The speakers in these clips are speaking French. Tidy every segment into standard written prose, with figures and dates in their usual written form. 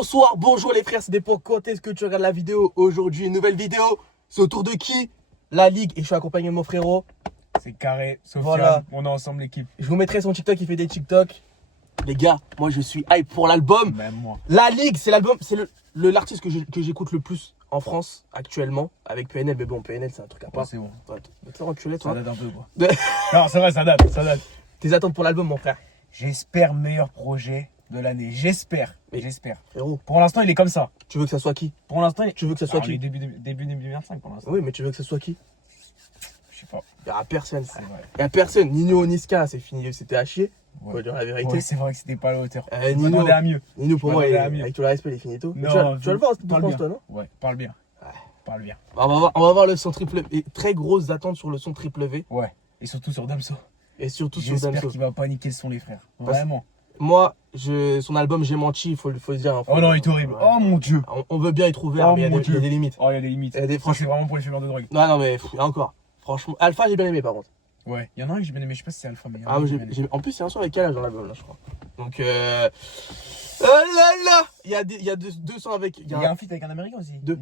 Bonsoir, bonjour les frères, c'est dépend quand est-ce que tu regardes la vidéo. Aujourd'hui, une nouvelle vidéo. C'est autour de qui? La Ligue. Et je suis accompagné de mon frérot. C'est carré, Sofiane, voilà. On est ensemble l'équipe. Je vous mettrai son TikTok, il fait des TikTok. Les gars, moi je suis hype pour l'album. Même moi. La Ligue, c'est l'album, c'est l'artiste que j'écoute le plus en France actuellement. Avec PNL, mais bon, PNL c'est un truc à part. C'est bon. Ouais, tu te enculé, toi. Ça date un peu quoi. Non, c'est vrai, ça date. Tes attentes pour l'album, mon frère? J'espère meilleur projet de l'année. J'espère. Frérot, Pour l'instant, il est comme ça. tu veux que ça soit qui? Pour l'instant, Tu veux que ça soit qui? début 2025 pour l'instant. Oui, mais tu veux que ça soit qui? Je sais pas. Il n'y a personne. C'est vrai. Il n'y a personne. Nino Niska, c'est fini, c'était à chier. Ouais. Faut dire la vérité. Ouais, c'est vrai que c'était pas à la hauteur. On Nino, demandait à mieux. Nino, pour Je moi, m'attendais à mieux. avec tout le respect, il est finito. Non, Tu vas le voir, c'est parle France, bien. toi, non? Ouais, parle bien. Ouais. Parle bien. On va voir le son triple V. Et très grosses attentes sur le son triple V. Ouais. Et surtout sur Damso. Et surtout sur J'espère Damso. qu'il va paniquer le son, les frères. Vraiment. Moi, son album J'ai menti, il faut le dire. Hein, Oh non, il est horrible. Ouais. Oh mon dieu. On veut bien être ouvert, Oh mais il y mon a Dieu. des limites. Oh, il y a des limites. Il y a des- Ça, c'est vraiment pour les fumeurs de drogue. Non, mais il y a encore. Franchement, Alpha, j'ai bien aimé par contre. Ouais. Il y en a un que j'ai bien aimé. Je sais pas si c'est Alpha, mais il y en a Ah, un moi, que j'ai bien aimé. en plus, c'est un son avec Kalash dans l'album, là, je crois. Donc, oh là là, il y a deux sons avec. Il y a un feat avec un américain aussi. Deux.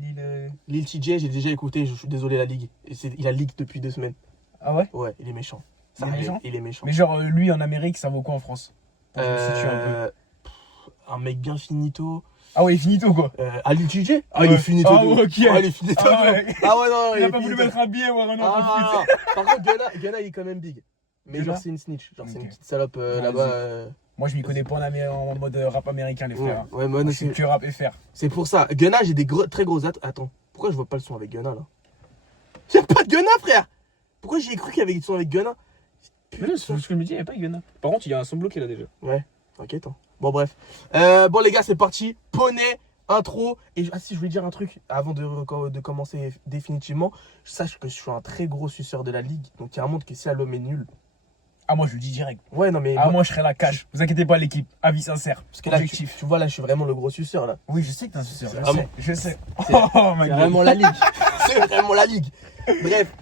Lil TJ, j'ai déjà écouté, je suis désolé, la Ligue. Il a leak depuis 2 semaines. Ah ouais? Ouais, il est méchant. Il est méchant Il est méchant. Mais genre, lui en Amérique, ça vaut quoi en France? Pour me situer un peu. Un mec bien finito. Ah ouais, finito quoi. Lil TJ? Ah, Ouais. il est finito. Ah de ouf. ouais, ok. Ah, il est finito. Ah de ouais. ouf. Ah ouais, non, Il a est pas voulu finito. mettre un billet ou un renard Ah, par contre, Gunna, il est quand même big. Mais Gunna genre, c'est une snitch. Genre, c'est Ok. une petite salope Vas-y. là-bas. Moi, je m'y connais pas en mode rap américain, les frères. Ouais, moi Moi, je aussi. suis que rap FR. C'est pour ça. Gunna, j'ai des très grosses attentes. Attends, pourquoi je vois pas le son avec Gunna là? Y'a pas de Gunna, frère! Pourquoi j'ai cru qu'il y avait le son avec Gunna? Mais là, c'est ce que je me dis, il n'y a pas Gunna. Par contre, il y a un son bloqué là déjà. Ouais, t'inquiète. Hein. Bon, bref. Bon, les gars, c'est parti. Poney, intro. Et si je voulais dire un truc avant de commencer définitivement, sache que je suis un très gros suceur de la Ligue. Donc, il y a un monde que si l'album est nul. Ah, moi, je le dis direct. Ouais, non, mais. Ah, moi, je serai la cash. Vous inquiétez pas, l'équipe. Avis sincère. Parce que là, Objectif. tu vois, là, je suis vraiment le gros suceur là. Oui, je sais que t'es un suceur. C'est vraiment- Je sais. C'est- Oh, ma C'est gueule. vraiment la Ligue. C'est vraiment la Ligue. Bref,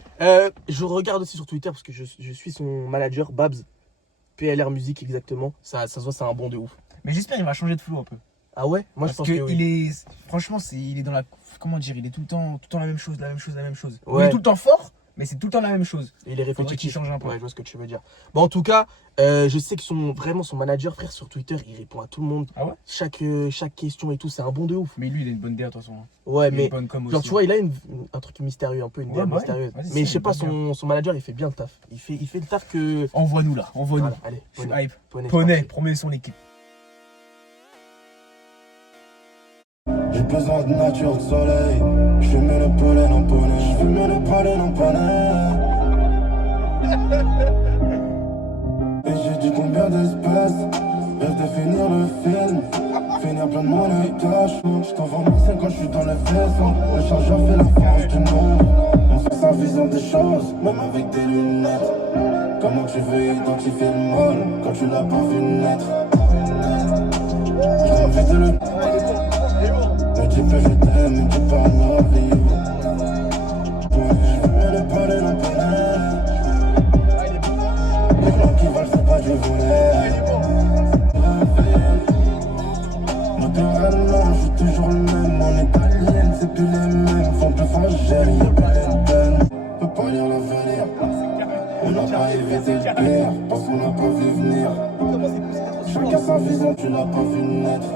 je regarde aussi sur Twitter parce que je suis son manager, Babs. PLR Musique, exactement. Ça se voit, c'est un bon de ouf. Mais j'espère qu'il va changer de flow un peu. Ah ouais? Moi, Parce je pense que que oui. il est. Franchement, il est dans la. Comment dire? Il est tout le temps la même chose. Ouais. Il est tout le temps fort, mais c'est tout le temps la même chose. Il est Faudrait qu'il répétitif. change un peu. Ouais, je vois ce que tu veux dire. Bon, en tout cas, je sais que vraiment son manager, frère, sur Twitter, il répond à tout le monde. Ah ouais? Chaque question et tout, c'est un bon de ouf. Mais lui, il a une bonne DA, de toute façon. Ouais, Il a mais une bonne com genre, aussi. tu vois, il a un truc mystérieux, un peu une Ouais, DA bah ouais. mystérieuse. Ouais, c'est Mais ça, je sais il pas, est son manager, il fait bien le taf. Il fait le taf que. Envoie-nous là, envoie-nous. Voilà, allez, Je suis Poney. hype. Poney, c'est Poney, parti. promets son équipe. J'ai besoin de nature, de soleil. Je mets le pollen en poney. Je mets le pollen en poney. Et j'ai dit combien d'espèces. Rêve de finir le film. Finir plein de monnaie cash. Je t'envoie Marseille quand je suis dans le vaisseau. Le chargeur fait la force du monde. On sent sa vision des choses, même avec des lunettes. Comment tu veux identifier le mal quand tu l'as pas vu naître? J'ai envie de le. Me dis pas je t'aime, me dis pas I love you. Je mets le pollen en poney. Les gens qui volent c'est pas du volet. Naturellement je suis toujours le même. On est aliens, c'est plus les mêmes. Font plus fragile, y'a pas de peine. Peut pas lire l'avenir. On n'a pas évité le pire parce qu'on n'a pas vu venir. Chacun sa vision, tu l'as pas vu naître.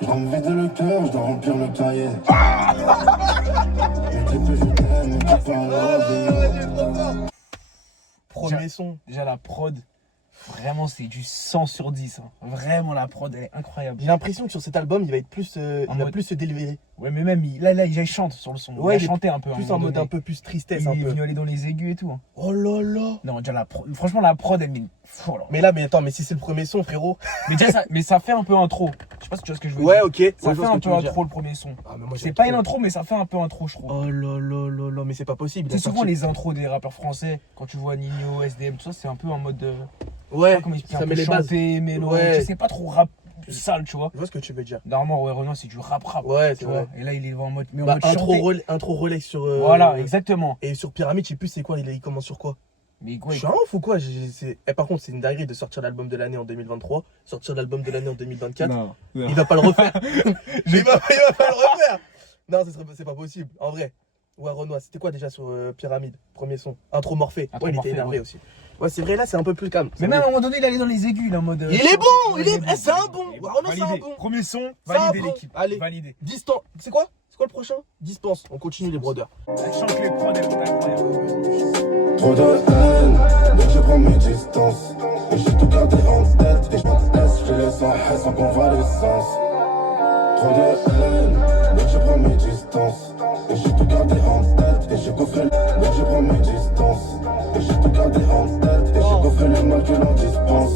Je dois me vider le cœur, je dois remplir le cahier. Mais tu peux, je t'aime, mais tu pas love you. Premier son. Déjà, la prod, vraiment, c'est du 100 sur 10. Hein. Vraiment, la prod, elle est incroyable. J'ai l'impression que sur cet album, il va être plus, il va mode- plus se délivrer. Ouais, mais même, il chante sur le son. Ouais, il il est a chanté un peu. à un Plus moment en mode donné. un peu plus tristesse, Il un est peu. venu aller dans les aigus et tout. Hein. Oh là là. Non, déjà, franchement, la prod, elle met. Oh là. Mais attends, mais si c'est le premier son, frérot. Mais déjà, ça fait un peu intro. Je sais pas si tu vois ce que je veux Ouais, dire. ok. Ouais, Ça je fait vois ce un que tu peu veux dire. intro le premier son. Ah, mais moi, C'est j'aime pas trop. une intro, mais ça fait un peu intro, je trouve. Oh là là là là, mais c'est pas possible. il a C'est souvent sorti- les intros des rappeurs français, quand tu vois Nino, SDM, tout ça, c'est un peu en mode. Ouais, Comment expliquer, ça un met peu les bases. chanté, mélo. Ouais. Tu sais, c'est pas trop rap sale, tu vois. Je vois ce que tu veux dire. Normalement, ouais, Renoir, c'est du rap. Ouais, Tu c'est vois. vrai. Et là, il est en mode. Mais en Bah, mode intro, chanté. intro Rolex sur. Voilà, exactement. Et sur Pyramide, je sais plus c'est quoi, il commence sur quoi? Mais quoi, Je suis un ouf ou quoi? Par contre, c'est une dinguerie de sortir l'album de l'année en 2023, sortir l'album de l'année en 2024. Non. Il va pas le refaire. il va pas le refaire. Non, c'est pas possible. En vrai. Ouais, Renoir, c'était quoi déjà sur Pyramide? Premier son. Intro Morphée. Intro Ouais, il Morphée, était énervé ouais. aussi. Ouais, c'est vrai, là, c'est un peu plus calme. Mais même à un moment donné, il allait dans les aigus, là, en mode. Il est bon, ouais, c'est un bon. il est Renoir, c'est un validé. bon. Premier son, C'est un validé bon. l'équipe. Allez. Validé. Distance. C'est quoi le prochain? Dispense. On continue les brodeurs. Sachant que les prods, elles sont incroyables. Trop de haine, dès que je prends mes distances. Et j'ai tout gardé en tête. Et je laisse, je les sens sans convalescence. Trop de haine, dès que je prends mes distances. Et j'ai tout gardé en tête. Et j'ai coffré le dès que je prends mes distances. Et j'ai tout gardé en tête. Et j'ai coffré le mal que l'on dispense.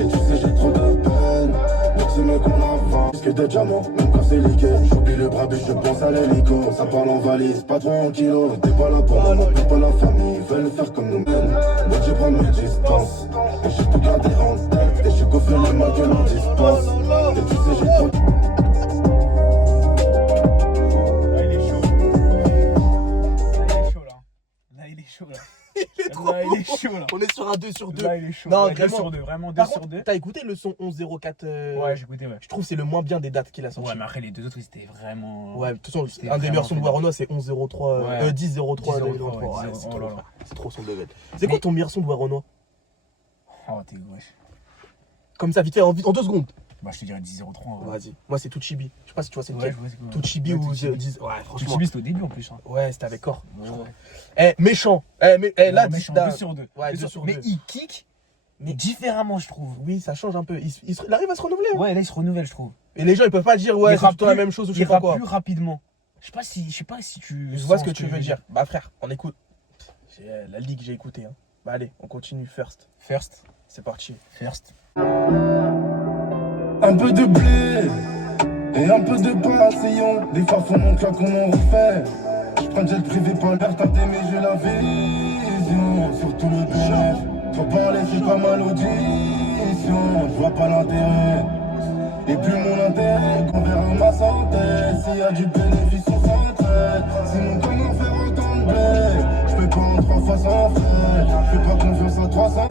Et tu sais, j'ai trop de peine. Donc c'est mieux qu'on avance. Que des diamants, même quand c'est liquide. J'oublie le bras, je pense à l'hélico. Ça parle en valise, pas trop en kilo. T'es pas là pour moi, t'es pas la famille. Ils veulent faire comme nous mènent. Donc je prends mes distances. Et j'ai tout gardé en tête. Et j'ai coffré le mal que l'on dispense. Et tu sais, j'ai trop de Il est trop Là, bon. il est chaud, là. On est sur un 2 sur 2. Là, il est chaud. Non, Ouais, 2 vraiment. sur 2, vraiment 2 Par sur contre, 2. t'as écouté le son 1104 Ouais, j'ai écouté, ouais. Je trouve que c'est le moins bien des dates qu'il a sorti. Ouais, mais après, les deux autres, ils étaient vraiment. Ouais, de toute façon, C'était un des vraiment meilleurs sons de fidèle. Warno, c'est 1103, Ouais. 1003 10-03, 2023. Ouais, ouais, c'est oh trop, là là. frère. C'est trop son level. C'est quoi ton meilleur son de Warno? Oh, t'es wesh. Comme ça, vite fait, en 2 secondes. Bah, je te dirais 10-03. Ouais, Vas-y. Moi, c'est Tuchibi. Je sais pas si tu vois, c'est ouais, lequel. je vois, c'est quoi. Tuchibi ou Tuchibi. 10. Ouais, franchement. Tuchibi, c'était au début en plus. Hein. Ouais, c'était avec Core. je Ouais. crois. Méchant. Là, Non, mais je suis en 2 sur 2. Ouais, 2 sur 2. Mais il kick, mais différemment, je trouve. Oui, ça change un peu. Il arrive à se renouveler. Hein. Ouais, là, il se renouvelle, je trouve. Et les gens, ils peuvent pas dire, ouais, Il c'est rappe tout le temps la plus- même chose ou je Il sais pas rappe quoi. plus rapidement. Je sais pas si tu. Je vois sens ce que tu veux je dire. Bah, frère, on écoute. La ligue, j'ai écouté. Hein. Bah, allez, on continue first. First. C'est parti. First. un peu de blé et un peu de passillon. Des fois, faut mon claque, on en refait. Je prends jet privé, pas l'air tâté, mais j'ai la vision. Surtout le bénéfice. Trop parler, c'est pas mal audition. Je vois pas l'intérêt. Et plus mon intérêt qu'on verra ma santé. S'il y a du bénéfice, on s'entraide. Sinon, comment faire autant de blé? Je fais pas en 3 fois sans frais. Je fais pas confiance à 300.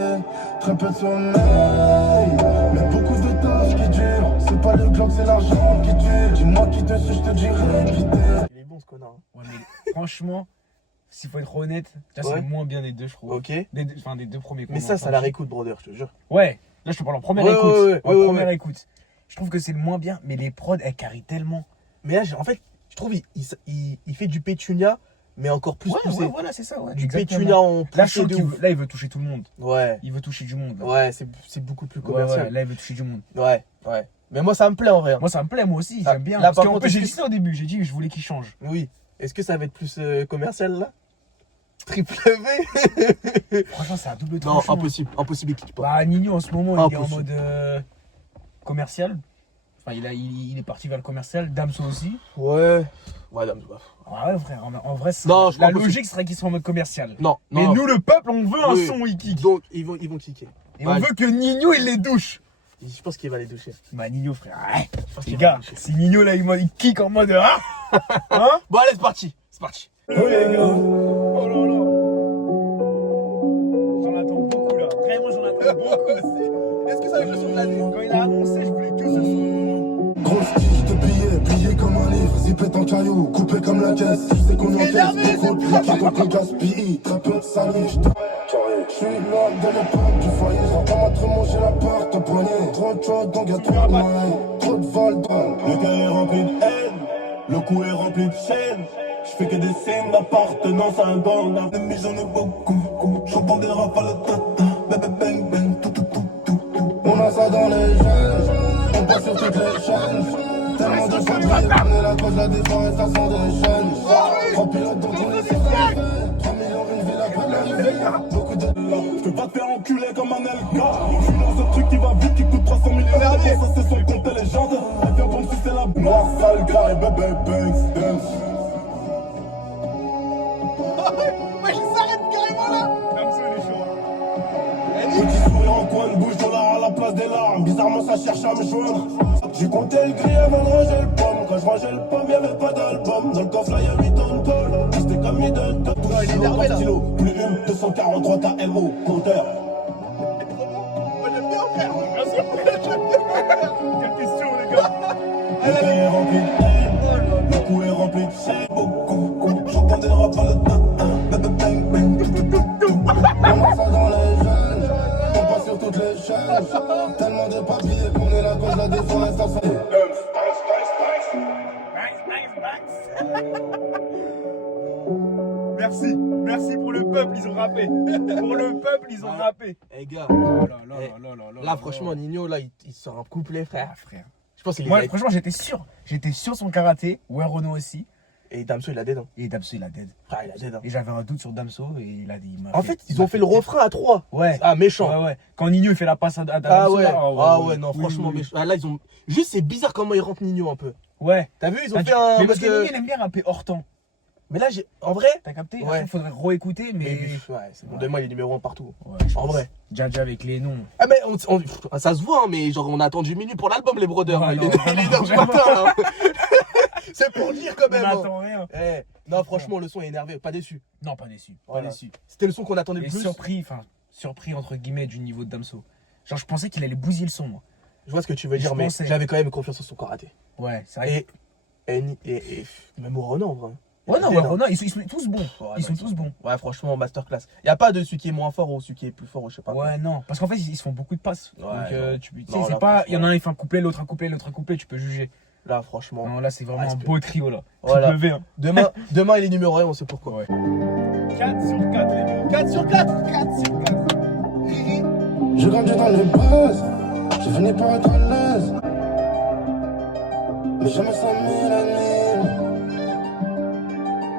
Très peu de sommeil, mais beaucoup de tâches qui durent. C'est pas le Glock, c'est l'argent qui tue. Dis-moi qui te suit, je te dirai vite. Il est bon ce connard. Hein. Ouais, mais franchement, s'il faut être honnête, ça, c'est Ouais. le moins bien des deux, je trouve. Ok. Enfin, des deux premiers. Mais ça la réécoute, brother, je te jure. Ouais, là, je te parle en première Ouais, écoute. ouais, En ouais, première écoute. Je trouve que c'est le moins bien, mais les prods, elles carrient tellement. Mais là, en fait, je trouve il fait du pétunia, mais encore plus Ouais, poussé. ouais, voilà, c'est ça. Ouais, Du exactement. pétunia en Là, je poussé sens de qu'il ouf. veut, là, il veut toucher tout le monde. Ouais. Il veut toucher du monde. Là. Ouais, c'est beaucoup plus Ouais, commercial. ouais, là, il veut toucher du monde. Ouais, ouais. Mais moi, ça me plaît en vrai. Hein. Moi, ça me plaît, moi aussi, Ah, j'aime bien. là, Parce par qu'en contre, plus, j'ai est-ce dit que- ça au début, j'ai dit que je voulais qu'il change. Oui. Est-ce que ça va être plus commercial là? Triple V? Franchement, c'est un double Non, tranchant. impossible. Impossible, il kick pas. Bah, Nino, en ce moment, il est en Impossible. mode commercial. Enfin, il est parti vers le commercial. Damso aussi. Ouais. Ouais, dame. Ouais, frère, en vrai, Non, je crois la pas logique serait qu'il soit en mode commercial. Non, Mais non. nous, le peuple, on veut un Oui. son, il kick. Donc, ils vont kicker. Et Ouais. on veut que Nino, il les douche. Je pense qu'il va les doucher. Bah, Nino, frère, ouais. Je pense Les qu'il va gars, les doucher. si Nino, là, il kick en mode hein. Bon, allez, c'est parti. C'est parti. Oh les gars. Oh là là. J'en attends beaucoup, là. Vraiment, j'en attends beaucoup. Est-ce que ça va être le son de l'année? Quand il a annoncé, je voulais que ce son. Grosse tige de billets, plié comme un livre, zippé en caillou, coupé comme la caisse. Je sais qu'on encaisse, trop de liquide, donc on gaspille, très peu de salive. Je suis là de l'époque du foyer, je rentre dans ma trumeau, j'ai la porte au poignet. Trop de choses, donc y'a trop de moyens, trop de vol dans. Le cœur est rempli de haine, le cou est rempli de chaînes. Je fais que des signes d'appartenance à un gang. Mais j'en ai beaucoup, j'entends des rafales tata, bang bang, tout. On a ça dans les gènes, on passe sur toutes les chaînes. Tellement de fois on est la cause de la déforestation des chaînes. 3 pilotes dont on est sur la veine, 3 millions une ville après l'arrivée. Beaucoup de Je peux pas te faire enculer comme un LK. Je suis dans ce truc qui va vite, qui coûte 300 millions d'euros. Ça c'est son compte et légende. Elle vient pour me sucer la noire, sale gars et bébé banks, dance. Ouais, je s'arrête carrément là. Damso, il est chaud. Petit sourire en coin de bouche, dollar à la place des larmes. Bizarrement ça cherche à me joindre. J'ai compté le gris avant de ranger le pomme. Quand je rangeais le pomme, y'avait pas d'album. Dans le coffre là y'a 8 tonnes de colle. comme Middleton. il est énervé, là. Stylo, plus 243 KMO, compteur. Moi j'aime bien, frère. Bien sûr. Quelle question, les gars. Le cœur est rempli de haine, le cou est rempli de chaîne. Beaucoup, j'entends des rap à le bang, bang, bang, tout, tout, tout, tout. On a ça dans les jeunes, on passe sur toutes les chaînes. Tellement de papiers qu'on est là cause la déforestation. Merci pour le peuple, ils ont rappé. Pour le peuple, ils ont rappé. Eh gars, Oh là là Eh, là là là là franchement Nino là il sort un couplet frère. Ah, frère. Je pense qu'il est Moi, franchement, j'étais sûr son karaté. Ouais, Renault aussi. Et Damso il a dead hein. Et Damso, il a dead. Frère il a dead hein. Et j'avais un doute sur Damso et il a dit. En fait ils ont fait le refrain à 3. Ouais. Ah méchant. Ouais, ouais. Quand Nino il fait la passe à Damso. Ah ouais, là, non, oui, franchement, oui, oui. méchant. Ah, là, ils ont. Juste, c'est bizarre comment ils rentrent Nino un peu. Ouais. T'as vu, ils ont Ah, fait un. mais parce mode que de- Nino, il aime bien rapper hors temps. Mais là, en vrai. T'as capté? Ouais. Après, faudrait réécouter, mais. Ouais, c'est bon, demain, il est numéro 1 partout. Ouais, je En pense. vrai. Jaja avec les noms. Ah, mais ça se voit, hein, mais genre, on a attendu minuit pour l'album, les brothers. Ouais, hein. Il non, est vraiment, 1h du vraiment. matin, là. C'est pour dire quand On même. hein. n'attend rien. Eh, non, franchement, le son est énervé, pas déçu. Non, pas déçu. Pas Voilà. déçu. C'était le son qu'on attendait le Et plus. surpris entre guillemets du niveau de Damso. Genre, je pensais qu'il allait bousiller le son, moi. Je vois ce que tu veux Je dire, mais pensais. j'avais quand même confiance en son karaté. Ouais, c'est vrai. Et même au Renan, en vrai. Ouais, non, Il ouais, a dead, hein. Renan, ils sont tous bons. Ouais, Ils non, sont tous bons. Ouais, franchement, masterclass. Y a pas de celui qui est moins fort ou celui qui est plus fort ou je sais pas. quoi. Ouais, non. Parce qu'en fait, ils se font beaucoup de passes. Ouais, Donc, non. tu sais, Non, c'est là, pas. Il y en a franchement. un, il fait un couplet, l'autre un couplet, l'autre un couplet, tu peux juger. Là, franchement. Non, là, c'est vraiment un Respect. beau trio, là. Voilà. Triple V, hein. Demain, il est numéro 1, on sait pourquoi. Ouais. 4 sur 4, les gars. 4 sur 4. 4 sur 4. J'ai grandi dans les bases, j'ai fini par être à l'aise. Mais jamais sans mélanine.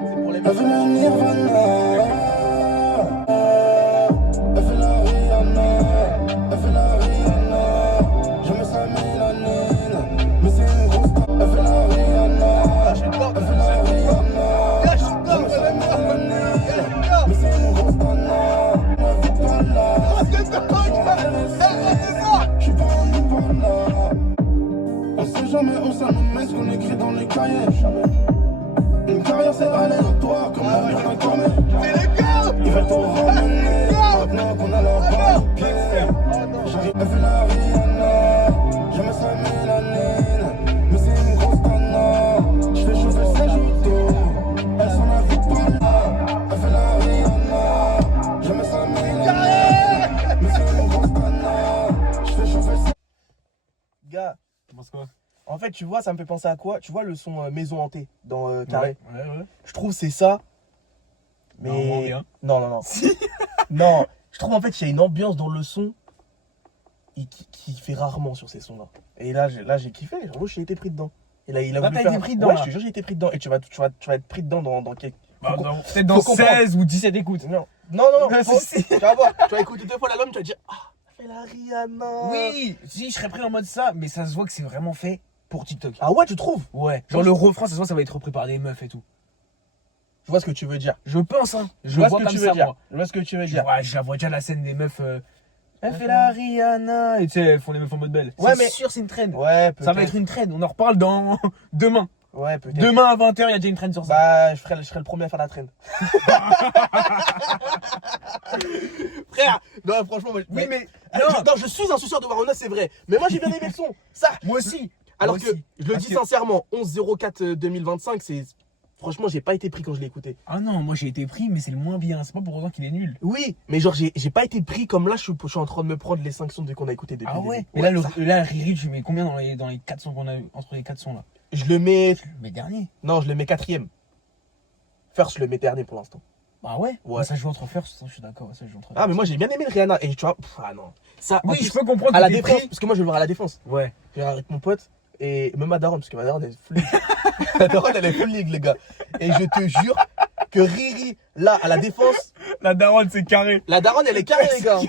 C'est pour les Elle veut le Nirvana. Elle fait la Rihanna. Elle fait la Rihanna. Jamais sans mélanine. Mais c'est une grosse star. Elle fait la Rihanna. Elle fait la Rihanna. Jamais sans mélanine. Mais c'est une grosse tana. Moi, vite par là. Je suis pas en Nirvana. On sait jamais où ça nous mène, ce qu'on écrit dans les cahiers. Une carrière c'est aléatoire comme la vie d'un cornet. Ils veulent tout ramener maintenant qu'on a la barre au pied. J'arrive à faire la Rihanna. Jamais sa mélanine. Mais c'est une grosse tana. J'fais chauffer ses joues d'eau. Elle s'en a vite par là. Elle fait la Rihanna. Jamais sa mélanine. Mais c'est une grosse tana. J'fais chauffer ses... Gars, Tu penses quoi? en fait, tu vois, ça me fait penser à quoi? Tu vois le son Maison Hantée dans Carré? Ouais. Je trouve c'est ça. Non, moins Mais. bien. Non. Non, je trouve en fait qu'il y a une ambiance dans le son et qui fait rarement sur ces sons-là. Et là, j'ai kiffé. J'avoue, j'ai été pris dedans. Et là, il a Là, voulu t'as faire. été pris dedans, Ouais, là. je te jure, j'ai été pris dedans. Et tu vas être pris dedans dans quelques. Bah, Faut non, qu'on- peut-être dans faut comprendre. 16 ou 17 écoutes. Non, Ah, faut- si, si. Tu vas voir, tu vas écouter 2 fois l'album, tu vas dire ah, fais la Rihanna. Oui, si je serais pris en mode ça, mais ça se voit que c'est vraiment fait pour TikTok. Ah ouais, tu trouves? Ouais, genre le refrain, ça se voit, ça va être repris par des meufs et tout. Je vois ce que tu veux dire. Je pense, hein. Je vois vois ce que comme tu veux ça, dire. moi. Je vois ce que tu veux Je dire. vois, je la vois déjà la scène des meufs. Elle fait la Rihanna. Et tu sais, elles font les meufs en mode belle. Ouais, C'est mais- sûr, c'est une trend. Ouais, peut-être. Ça va être une trend. On en reparle dans demain. Ouais, peut-être. Demain à 20h, il y a déjà une trend sur ça. Bah, je serai le premier à faire la trend. Frère, non, franchement, moi, Oui, mais. non, je suis un suceur de Warona, c'est vrai. Mais moi, j'ai bien aimé le son. Ça. Moi aussi. Alors Moi que, aussi. je le Parce dis que- sincèrement, 11-04-2025, c'est. Franchement, j'ai pas été pris quand je l'ai écouté. Ah non, moi j'ai été pris, mais c'est le moins bien. C'est pas pour autant qu'il est nul. Oui, mais genre, j'ai pas été pris comme là, je suis en train de me prendre les 5 sons qu'on a écouté depuis. Ah le ouais. début. Mais Ouais, là, ça. là, Riri, tu mets combien dans les 4 sons qu'on a eu? Entre les 4 sons là? Je le mets. Mais dernier. Non, je le mets 4ème. First, je le mets dernier pour l'instant. Bah ouais. Ouais. Bah, ça joue entre First, ça, je suis d'accord. Ça joue entre Ah, mais moi, j'ai bien aimé le Rihanna. Et tu vois, ah non. Ça, en Oui, plus, je peux comprendre à que la t'es défense, pris. parce que moi, je vais le voir à la défense. Ouais. Je vais avec mon pote et même ma daronne, parce que ma daronne elle est full league. Ma daronne elle est full league, les gars. Et je te jure que Riri, là, à la défense, La daronne, c'est carré. la daronne elle est carrée, les gars.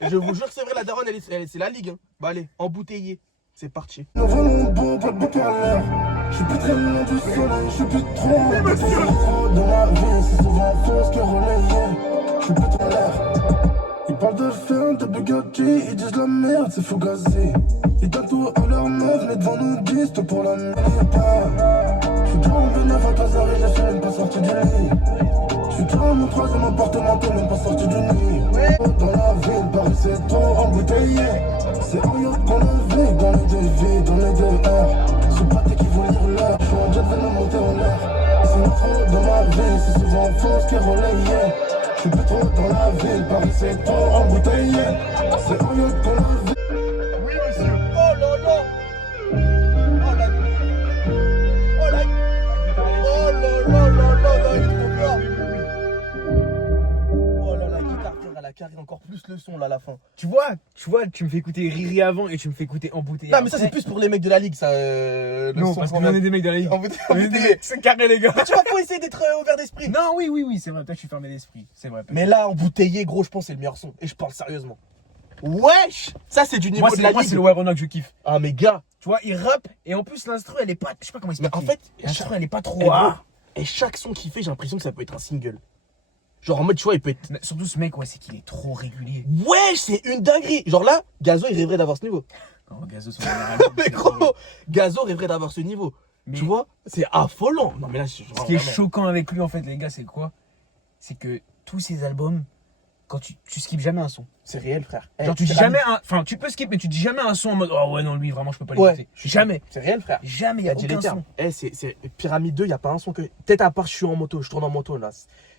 Je vous jure que c'est vrai, la daronne c'est la ligue. Hein. Bah allez, embouteillé. C'est parti. Nous volons beau, pas de bouc à l'air. Je suis plus très loin du soleil, je suis plus trop. Trop de ma vie, c'est souvent fausse que relayé. Je suis plus trop l'air. Ils parlent de film, de Bugatti, ils disent la merde, c'est Fugazi. Ils donnent tout à leur meuf, mais devant nous disent tout pour la merde. J'suis déjà en V9 à Casari, je suis même pas sorti du lit. J'suis déjà à mon troisième appartement, t'es même pas sorti du nid. Dans la ville, Paris c'est trop embouteillé. C'est en yacht qu'on le vit, dans les deux vies, dans les deux airs. Ce pâté qui voulait lire l'heure, j'suis en jet, venez monter en l'air. C'est notre dans ma vie, c'est souvent faux ce qui est relayé. J'suis plus trop dans la ville, Paris c'est trop embouteillé. C'est en yacht qu'on le vit. Oui, monsieur. Oh là là. Oh la. Oh la. Oh là là là là là, il est trop fort. Oh là là, guitare, frère, elle a carré encore plus le son là à la fin. Tu vois, tu me fais écouter Riri avant et tu me fais écouter Embouteillé. Non, mais ça, c'est plus pour les mecs de la ligue, ça. Le Non, son parce qu'on qu'on a- est des mecs de la ligue. Embouteillé. C'est carré, les gars. Tu vois, faut essayer d'être ouvert d'esprit. Non, oui, c'est vrai. Toi, je suis fermé d'esprit. C'est vrai. Mais là, embouteillé, gros, je pense que c'est le meilleur son. Et je parle sérieusement. Wesh! Ça, c'est du niveau Moi, de la c'est ligue. le Warona que je kiffe. Ah, mais gars. Tu vois, il rappe et en plus, l'instru, elle est pas. Je sais pas comment Mais expliquer. en fait, l'instru, elle est pas trop. Et, gros, Ah. et chaque son qu'il fait, j'ai l'impression que ça peut être un single. Genre en mode, tu vois, il peut être. Mais surtout, ce mec, ouais, c'est qu'il est trop régulier. Wesh, c'est une dinguerie! Genre là, Gazo, il rêverait d'avoir ce niveau. Non, Gazo, son Mais gros, Gazo rêverait d'avoir ce niveau. Mais- Tu vois, c'est affolant. Non, mais là, je Ce qui est choquant avec lui, en fait, les gars, c'est quoi? C'est que tous ses albums, quand tu skippes jamais un son. C'est réel, frère. Genre, tu dis jamais un. Enfin, tu peux skip, mais tu dis jamais un son en mode. Oh ouais, non, lui, vraiment, je peux pas l'écouter. Ouais, Jamais. C'est réel, frère. Jamais, il y Il a a dit les aucun termes. son. C'est Pyramide 2, il n'y a pas un son que. Peut-être à part, je suis en moto, je tourne en moto là.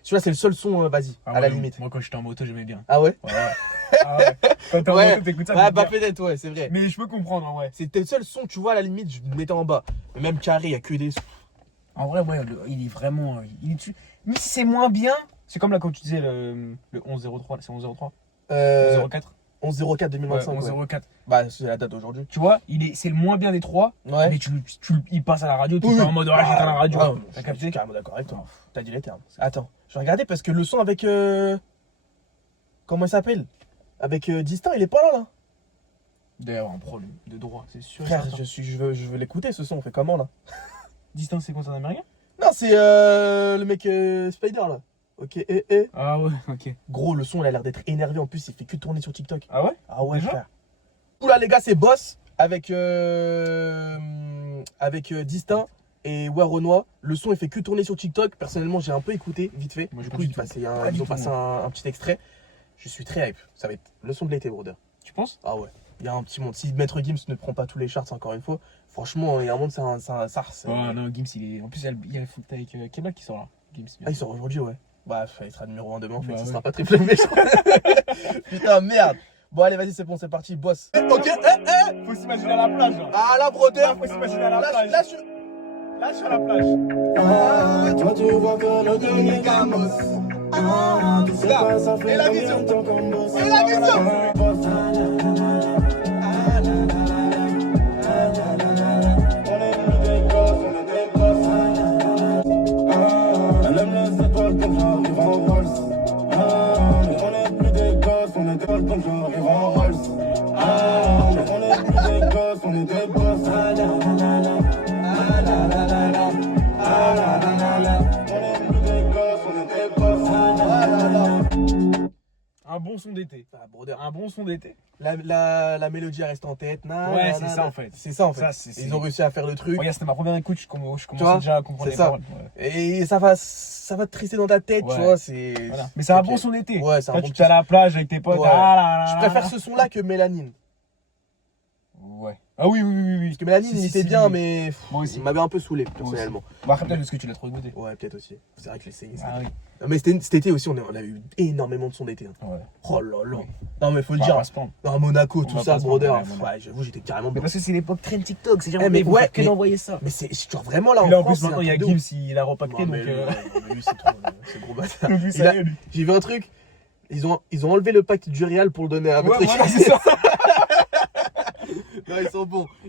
Celui-là, c'est le seul son, vas-y, Ah à la ouais, limite. Moi, quand j'étais en moto, j'aimais bien. Ah ouais? Ouais, ouais. Ah ouais. Quand t'es en Ouais. moto, t'écoutes ça. Ouais, t'écoutes bah bien. peut-être, ouais, c'est vrai. Mais je peux comprendre, en vrai. C'était le seul son, tu vois, à la limite, je me mettais en bas. Mais même carré, il n'y a que des sons. En vrai, ouais, il est vraiment. Il est dessus. Mais si c'est moins bien, c'est comme là, quand tu disais le 11-03, c'est 11-03 11-04 11-04 Ouais, 2025. Ouais, 11-04. Bah, c'est la date d'aujourd'hui. Tu vois, c'est le moins bien des trois. Ouais. Mais il passe à la radio, tu Oui, es oui. en mode, ah, j'éteins la radio. Ah, T'as je capté suis carrément d'accord avec toi. T'as dit les termes. Attends, je vais regarder parce que le son avec. Comment il s'appelle? Avec Distin, il est pas là, là. D'ailleurs, un problème de droit, c'est sûr. Frère, je veux l'écouter ce son, on fait comment là? Distance, c'est concert américain? Non, c'est le mec Spider là. Ok, Ah ouais, ok. Gros, le son il a l'air d'être énervé en plus, il fait que tourner sur TikTok. Ah ouais? Ah ouais, Déjà frère. Oula, les gars, c'est Boss avec Distin et Renoir. Le son il fait que tourner sur TikTok. Personnellement, j'ai un peu écouté vite fait. Moi, j'ai Du pas coup, du ils tout. ont passé un petit extrait. Je suis très hype. Ça va être le son de l'été, brother. Tu penses? Ah ouais. Il y a un petit monde. Si Maître Gims ne prend pas tous les charts, encore une fois, franchement, il y a un monde, c'est un SARS. Oh non, Gims, il est. En plus, il y a le foot avec Kebla qui sort là. Gims. Ah, il sort aujourd'hui, ouais. Bah, il sera numéro 1 demain, en fait, Bah ce ouais. sera pas triple méchant. Putain, merde. Bon, allez, vas-y, c'est bon, c'est parti, boss. Ok, Faut s'imaginer à la plage là. Ah, la brother. Faut s'imaginer à la Là, plage. là, Là, je suis à la plage. Ah, toi tu vois que le dernier Camos. Ah, tu sais Là. pas, ça Et fait la combien vision. de temps qu'on bosse. Et la vision. On est plus des gosses, on est des gosses. Ah, elle aime les étoiles comme j'arrive en Rolls. Ah, mais on est plus des gosses, on est des gosses comme j'arrive en Rolls. Ah, mais on est plus des gosses, on est des gosses. Ah, la, la, la, la. Ah, la, la, la, la. Ah, la, la, la, la. On est plus des gosses, on est des gosses. Ah, la, la, la. Un bon son d'été. Ah, brother. Un bon son d'été. La mélodie elle reste en tête. Ouais, c'est ça, en fait. C'est ça en fait. Ça, c'est- Ils ont réussi à faire le truc. Regarde, c'était ma première écoute, je commençais vois, déjà à comprendre c'est les ça. paroles. Ouais. Et ça va te rester dans ta tête, Ouais. tu vois. C'est. Voilà. Mais c'est un Ok. bon son d'été. Ouais, c'est un Quand bon tu petit es à la plage avec tes potes. Ouais. Ah là là Je là préfère là. ce son là que Mélanine. Ouais. Ah oui, oui, oui, oui. Parce que Mélanine, Si, il si, était si, bien, oui. mais Moi aussi. il m'avait un peu saoulé, Moi personnellement. aussi. Bah, après, peut-être parce que tu l'as trop écouté. Ouais, peut-être aussi. C'est vrai que l'essai. Ah oui. Mais cet été aussi, on a eu énormément de sons d'été. Hein. Ouais. Oh là là. Oui. Non, mais faut le Bah, on dire. va se prendre. Non, Monaco, On tout va ça, pas se brother. prendre, ouais, Ouais, j'avoue, j'étais carrément Mais bien. parce que c'est l'époque trend TikTok, c'est genre, Eh, mais mais ouais, que mais- d'envoyer ça. Mais c'est genre vraiment là Et en là, en France. plus, maintenant, il y a c'est un truc de Gims, il a repacté, ouf. Non, donc. mais lui, c'est trop. C'est gros bâtard. Donc, lui, Il ça a- y est, lui. J'ai vu un truc. Ils ont enlevé le pacte du Real pour le donner à Ouais, Patrick. voilà, c'est ça. Non,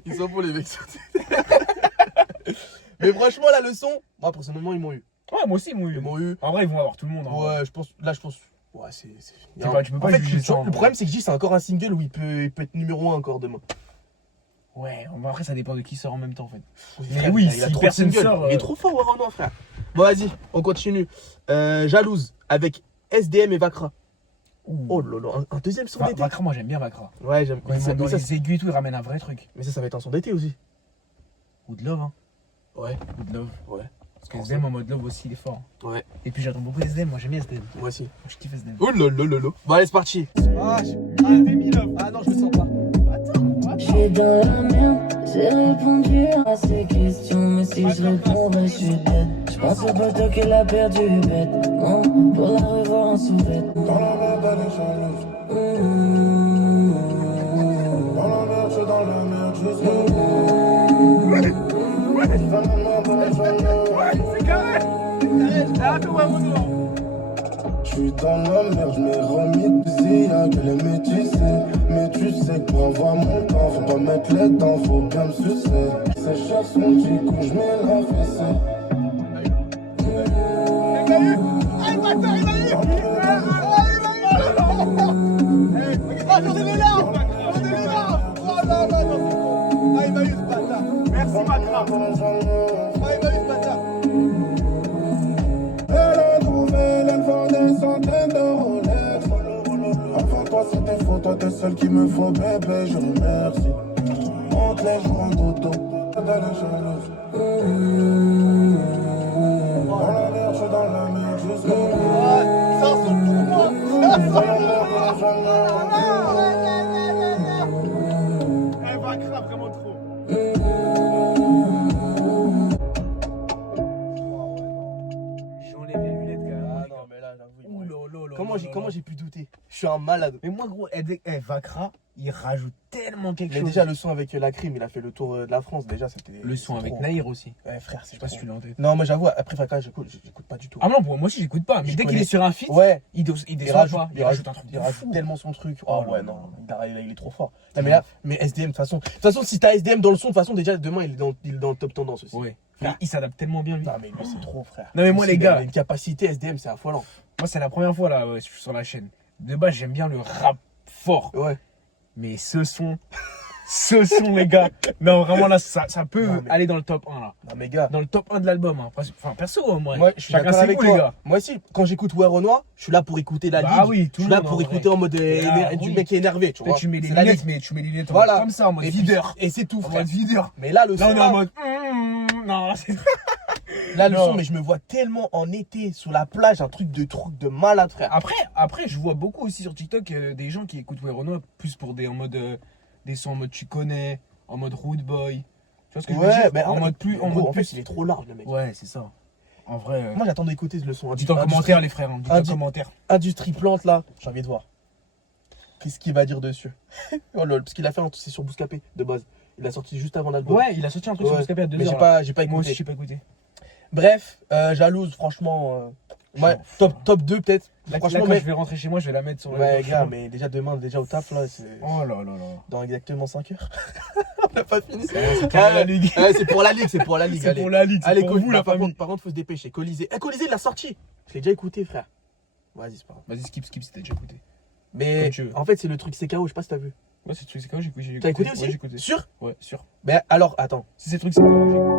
ils sont bons les mecs. Mais franchement, la leçon, moi personnellement, ils m'ont eu. Ouais, moi aussi, moi. Ils m'ont eu. En vrai, ils vont avoir tout le monde. en vrai. Ouais, je pense. Ouais, c'est. il y a C'est un- pas- tu peux pas en fait, juger ça, en le vrai. problème, c'est que J, c'est encore un single où il peut être numéro 1 encore demain. Ouais, mais après, ça dépend de qui sort en même temps, en fait. Mais Frère, oui, il a si trop de personne singles. sort, Il est trop fort, Warren, frère. Bon, vas-y, on continue. Jalouse avec SDM et Vakra. Oh là là, un deuxième son d'été. Vakra, moi j'aime bien Vakra. Ouais, j'aime. Quand il monte dans les aigus et tout, il ramène un vrai truc. Mais ça va être un son d'été aussi. Good Love, hein. Ouais, Good Love. ouais. Parce que SDM en mode Love aussi, il est fort. Ouais, Et puis j'attends beaucoup SDM, moi j'aime bien SDM. moi aussi. Je kiffe SDM. Oh là là là là. Bon, allez, c'est parti. Ah non, je me sens pas. Je suis dans la merde, j'ai répondu à ces questions, mais si je répondrais, je suis dead. Je pensais pas toi qu'elle a perdu bête, non, pour la revoir en sous-vêtements. Dans la merde, elle est jalouse. Dans la merde, je suis dans la merde, jusqu'au bout. Dans la merde, elle est jalouse. C'est carré. Je suis dans la merde, je m'ai remis de y'a que les métissés. Mais tu sais que pour avoir mon temps, faut pas mettre les dents, faut bien me sucer. C'est cher son petit coup, je mets la fessée. Merci, Macra. Elle a trouvé, elle vend des centaines de Rolex. Avant toi c'était faux, toi t'es celle qu'il me faut bébé, je remercie. Monte les jours en dodo, elle est jalouse. Dans la merde, je suis dans la merde, jusqu'au bout. Ça sonne pour moi. Dans la merde, elle est jalouse. Elle va craindre vraiment trop. J'enlève les lunettes quand même. Ah non, mais là, j'avoue. Ouh là là là Comment là. j'ai pu douter? Je suis un malade. Mais moi, gros, Vakra, il rajoute tellement quelque Mais chose. déjà, le son avec la crime, il a fait le tour de la France. Déjà, c'était. Le son c'est avec trop. Naïr aussi. Ouais, frère, Je c'est sais pas si trop. tu l'as en tête. Non, moi j'avoue, après Faka, j'écoute pas du tout. Ah non, moi aussi, j'écoute pas. Mais Je dès qu'il connais. est sur un feat, Ouais, il il descend rajoute, pas. Il rajoute un truc. il de rajoute fou. tellement son truc. Oh Oh ouais, là non, là. il est trop fort. Non, mais là, mais SDM, de toute façon, si t'as SDM dans le son, de toute façon, déjà, demain, il est dans le top tendance aussi. Ouais. Frère. Il s'adapte tellement bien, lui. Non, mais lui, c'est trop, frère. Non, mais moi, Lui, les il a gars. une capacité SDM, c'est affolant. Moi, c'est la première fois là, je suis sur la chaîne. De base, j'aime bien le rap fort. Ouais. Mais ce son, les gars. Non, vraiment là, ça peut Non, mais- aller dans le top 1 là. Non, mais gars. Dans le top 1 de l'album. Hein. Enfin, perso, moi. Moi, je suis Chacun d'accord ses avec goûts, toi. les gars. Moi aussi, quand j'écoute Ouais Renoir, je suis là pour écouter la Bah ligue. oui, je tout suis le là monde, pour en écouter vrai. en mode du oui. mec qui est énervé, tu Toi, vois. tu mets les C'est la lunettes, ligue. mais tu mets les lunettes Voilà. comme ça, en mode Et puis- videur. Et c'est tout, En frère. mode videur. Mais là, le son, Là, on est en là, mode. Non, là, c'est. là, le Non. son, mais je me vois tellement en été, sur la plage, un truc de malade, frère. Après, je vois beaucoup aussi sur TikTok des gens qui écoutent Ouais Renoir plus pour des sons en mode tu connais, en mode rude boy. Tu vois ce que je veux dire? mais En mode plus. En gros, mode en fait, plus. il est trop large, le mec. Ouais, c'est ça. En vrai. Moi, j'attends d'écouter le son. Dites en commentaire, les frères. Dites en commentaire. Industrie plante, là, j'ai envie de voir. Qu'est-ce qu'il va dire dessus? Oh lol, parce qu'il a fait un, c'est sur Bouscapé, de base. Il a sorti juste avant l'album. Ouais, il a sorti un truc sur Ouais. Bouscapé à 2 Mais heures. j'ai pas Moi écouté. aussi, j'ai pas écouté. Bref, jalouse, franchement. Ouais, top 2 peut-être. Là, Franchement, quand mais. je vais rentrer chez moi, je vais la mettre sur le. Ouais, sur gars, le- mais déjà demain, déjà au taf, là, c'est Oh là là là. dans exactement 5 heures. On n'a pas fini. C'est pour la ligue. Ouais, c'est pour la ligue, c'est pour la ligue. C'est Allez, pour la ligue. C'est allez, pour Col- vous, la par famille. contre, par contre, faut se dépêcher. Colisée. Colisée, il l'a sorti. Je l'ai déjà écouté, frère. Vas-y, c'est pas grave. Vas-y, skip, c'était déjà écouté. Mais Comme tu veux. en fait, c'est le truc CKO, je sais pas si t'as vu. Ouais, c'est le truc, c'est quand j'ai écouté. T'as écouté aussi? Ouais, j'ai écouté. Sûr? Ouais, sûr. Ben alors, attends. Si c'est le truc, c'est quand j'ai écouté.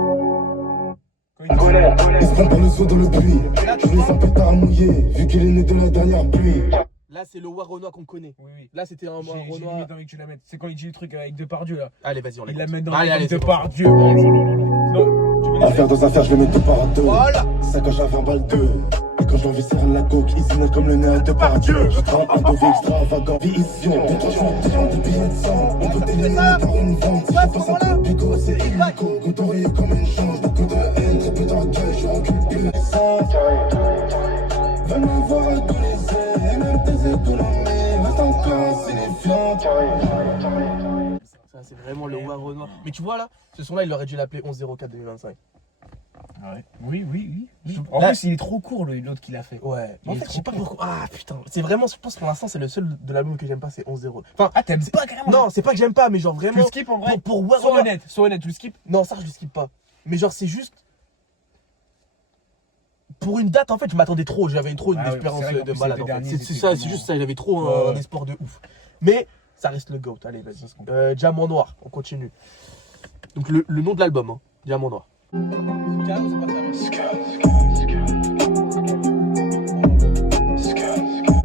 Il se prend par le saut dans le puits. Je laisse un pétard mouillé, vu qu'il est né de la dernière pluie. Là, c'est le War Renoir qu'on connaît. Oui, oui. Là, c'était un J'ai War Renoir. limite envie que tu la mettes. C'est quand il dit le truc avec Depardieu là. Allez, vas-y, on Il l'écoute. la met dans Allez, allez, avec c'est bon. Depardieu. Non, tu veux Affaire dans affaire, je le mets deux par deux. Voilà. Ça quand j'avais un balle 2. Et quand je l'envie serre la coque, ici net comme le nez à deux par Dieu. Je trempe un devis extravagant, vision. Des trois jours, des gens, des billets de sang. On peut t'éliminer par une vente. Si je passe un coup de bigot, c'est illico. Contouré comme une change, beaucoup de haine, très peu d'orgueil, je suis enculé. Veulent me voir agoniser, et même tes économies restent encore insignifiantes. Ça, c'est vraiment le War Renoir. Mais tu vois, là, ce son-là, il aurait dû l'appeler 11-04-2025. Ah ouais. Oui, oui, oui. Là- En plus, il est trop court l'autre qu'il a fait. Ouais. Il En est fait, je sais trop pas court. pourquoi. Ah, putain. C'est vraiment, je pense pour l'instant, c'est le seul de l'album que j'aime pas, c'est 11-0. Enfin, Ah, t'aimes pas carrément? non, c'est pas que j'aime pas, mais genre Tu le vraiment. skip en vrai? Pour War Sois Renoir. honnête, tu le skip? Non, ça, je le skip pas. Mais genre, c'est juste. Pour une date, en fait, je m'attendais trop. J'avais trop une Ah ouais, espérance c'est vrai qu'en de plus, malade. l'été En fait. dernier, C'est c'était ça, c'est vraiment- juste ça. J'avais trop Ouais, un ouais. espoir de ouf. Mais ça reste le GOAT. Allez, vas-y. Ça se comprend. Diamant Noir, on continue. Donc, le nom de l'album, hein. Diamant Noir.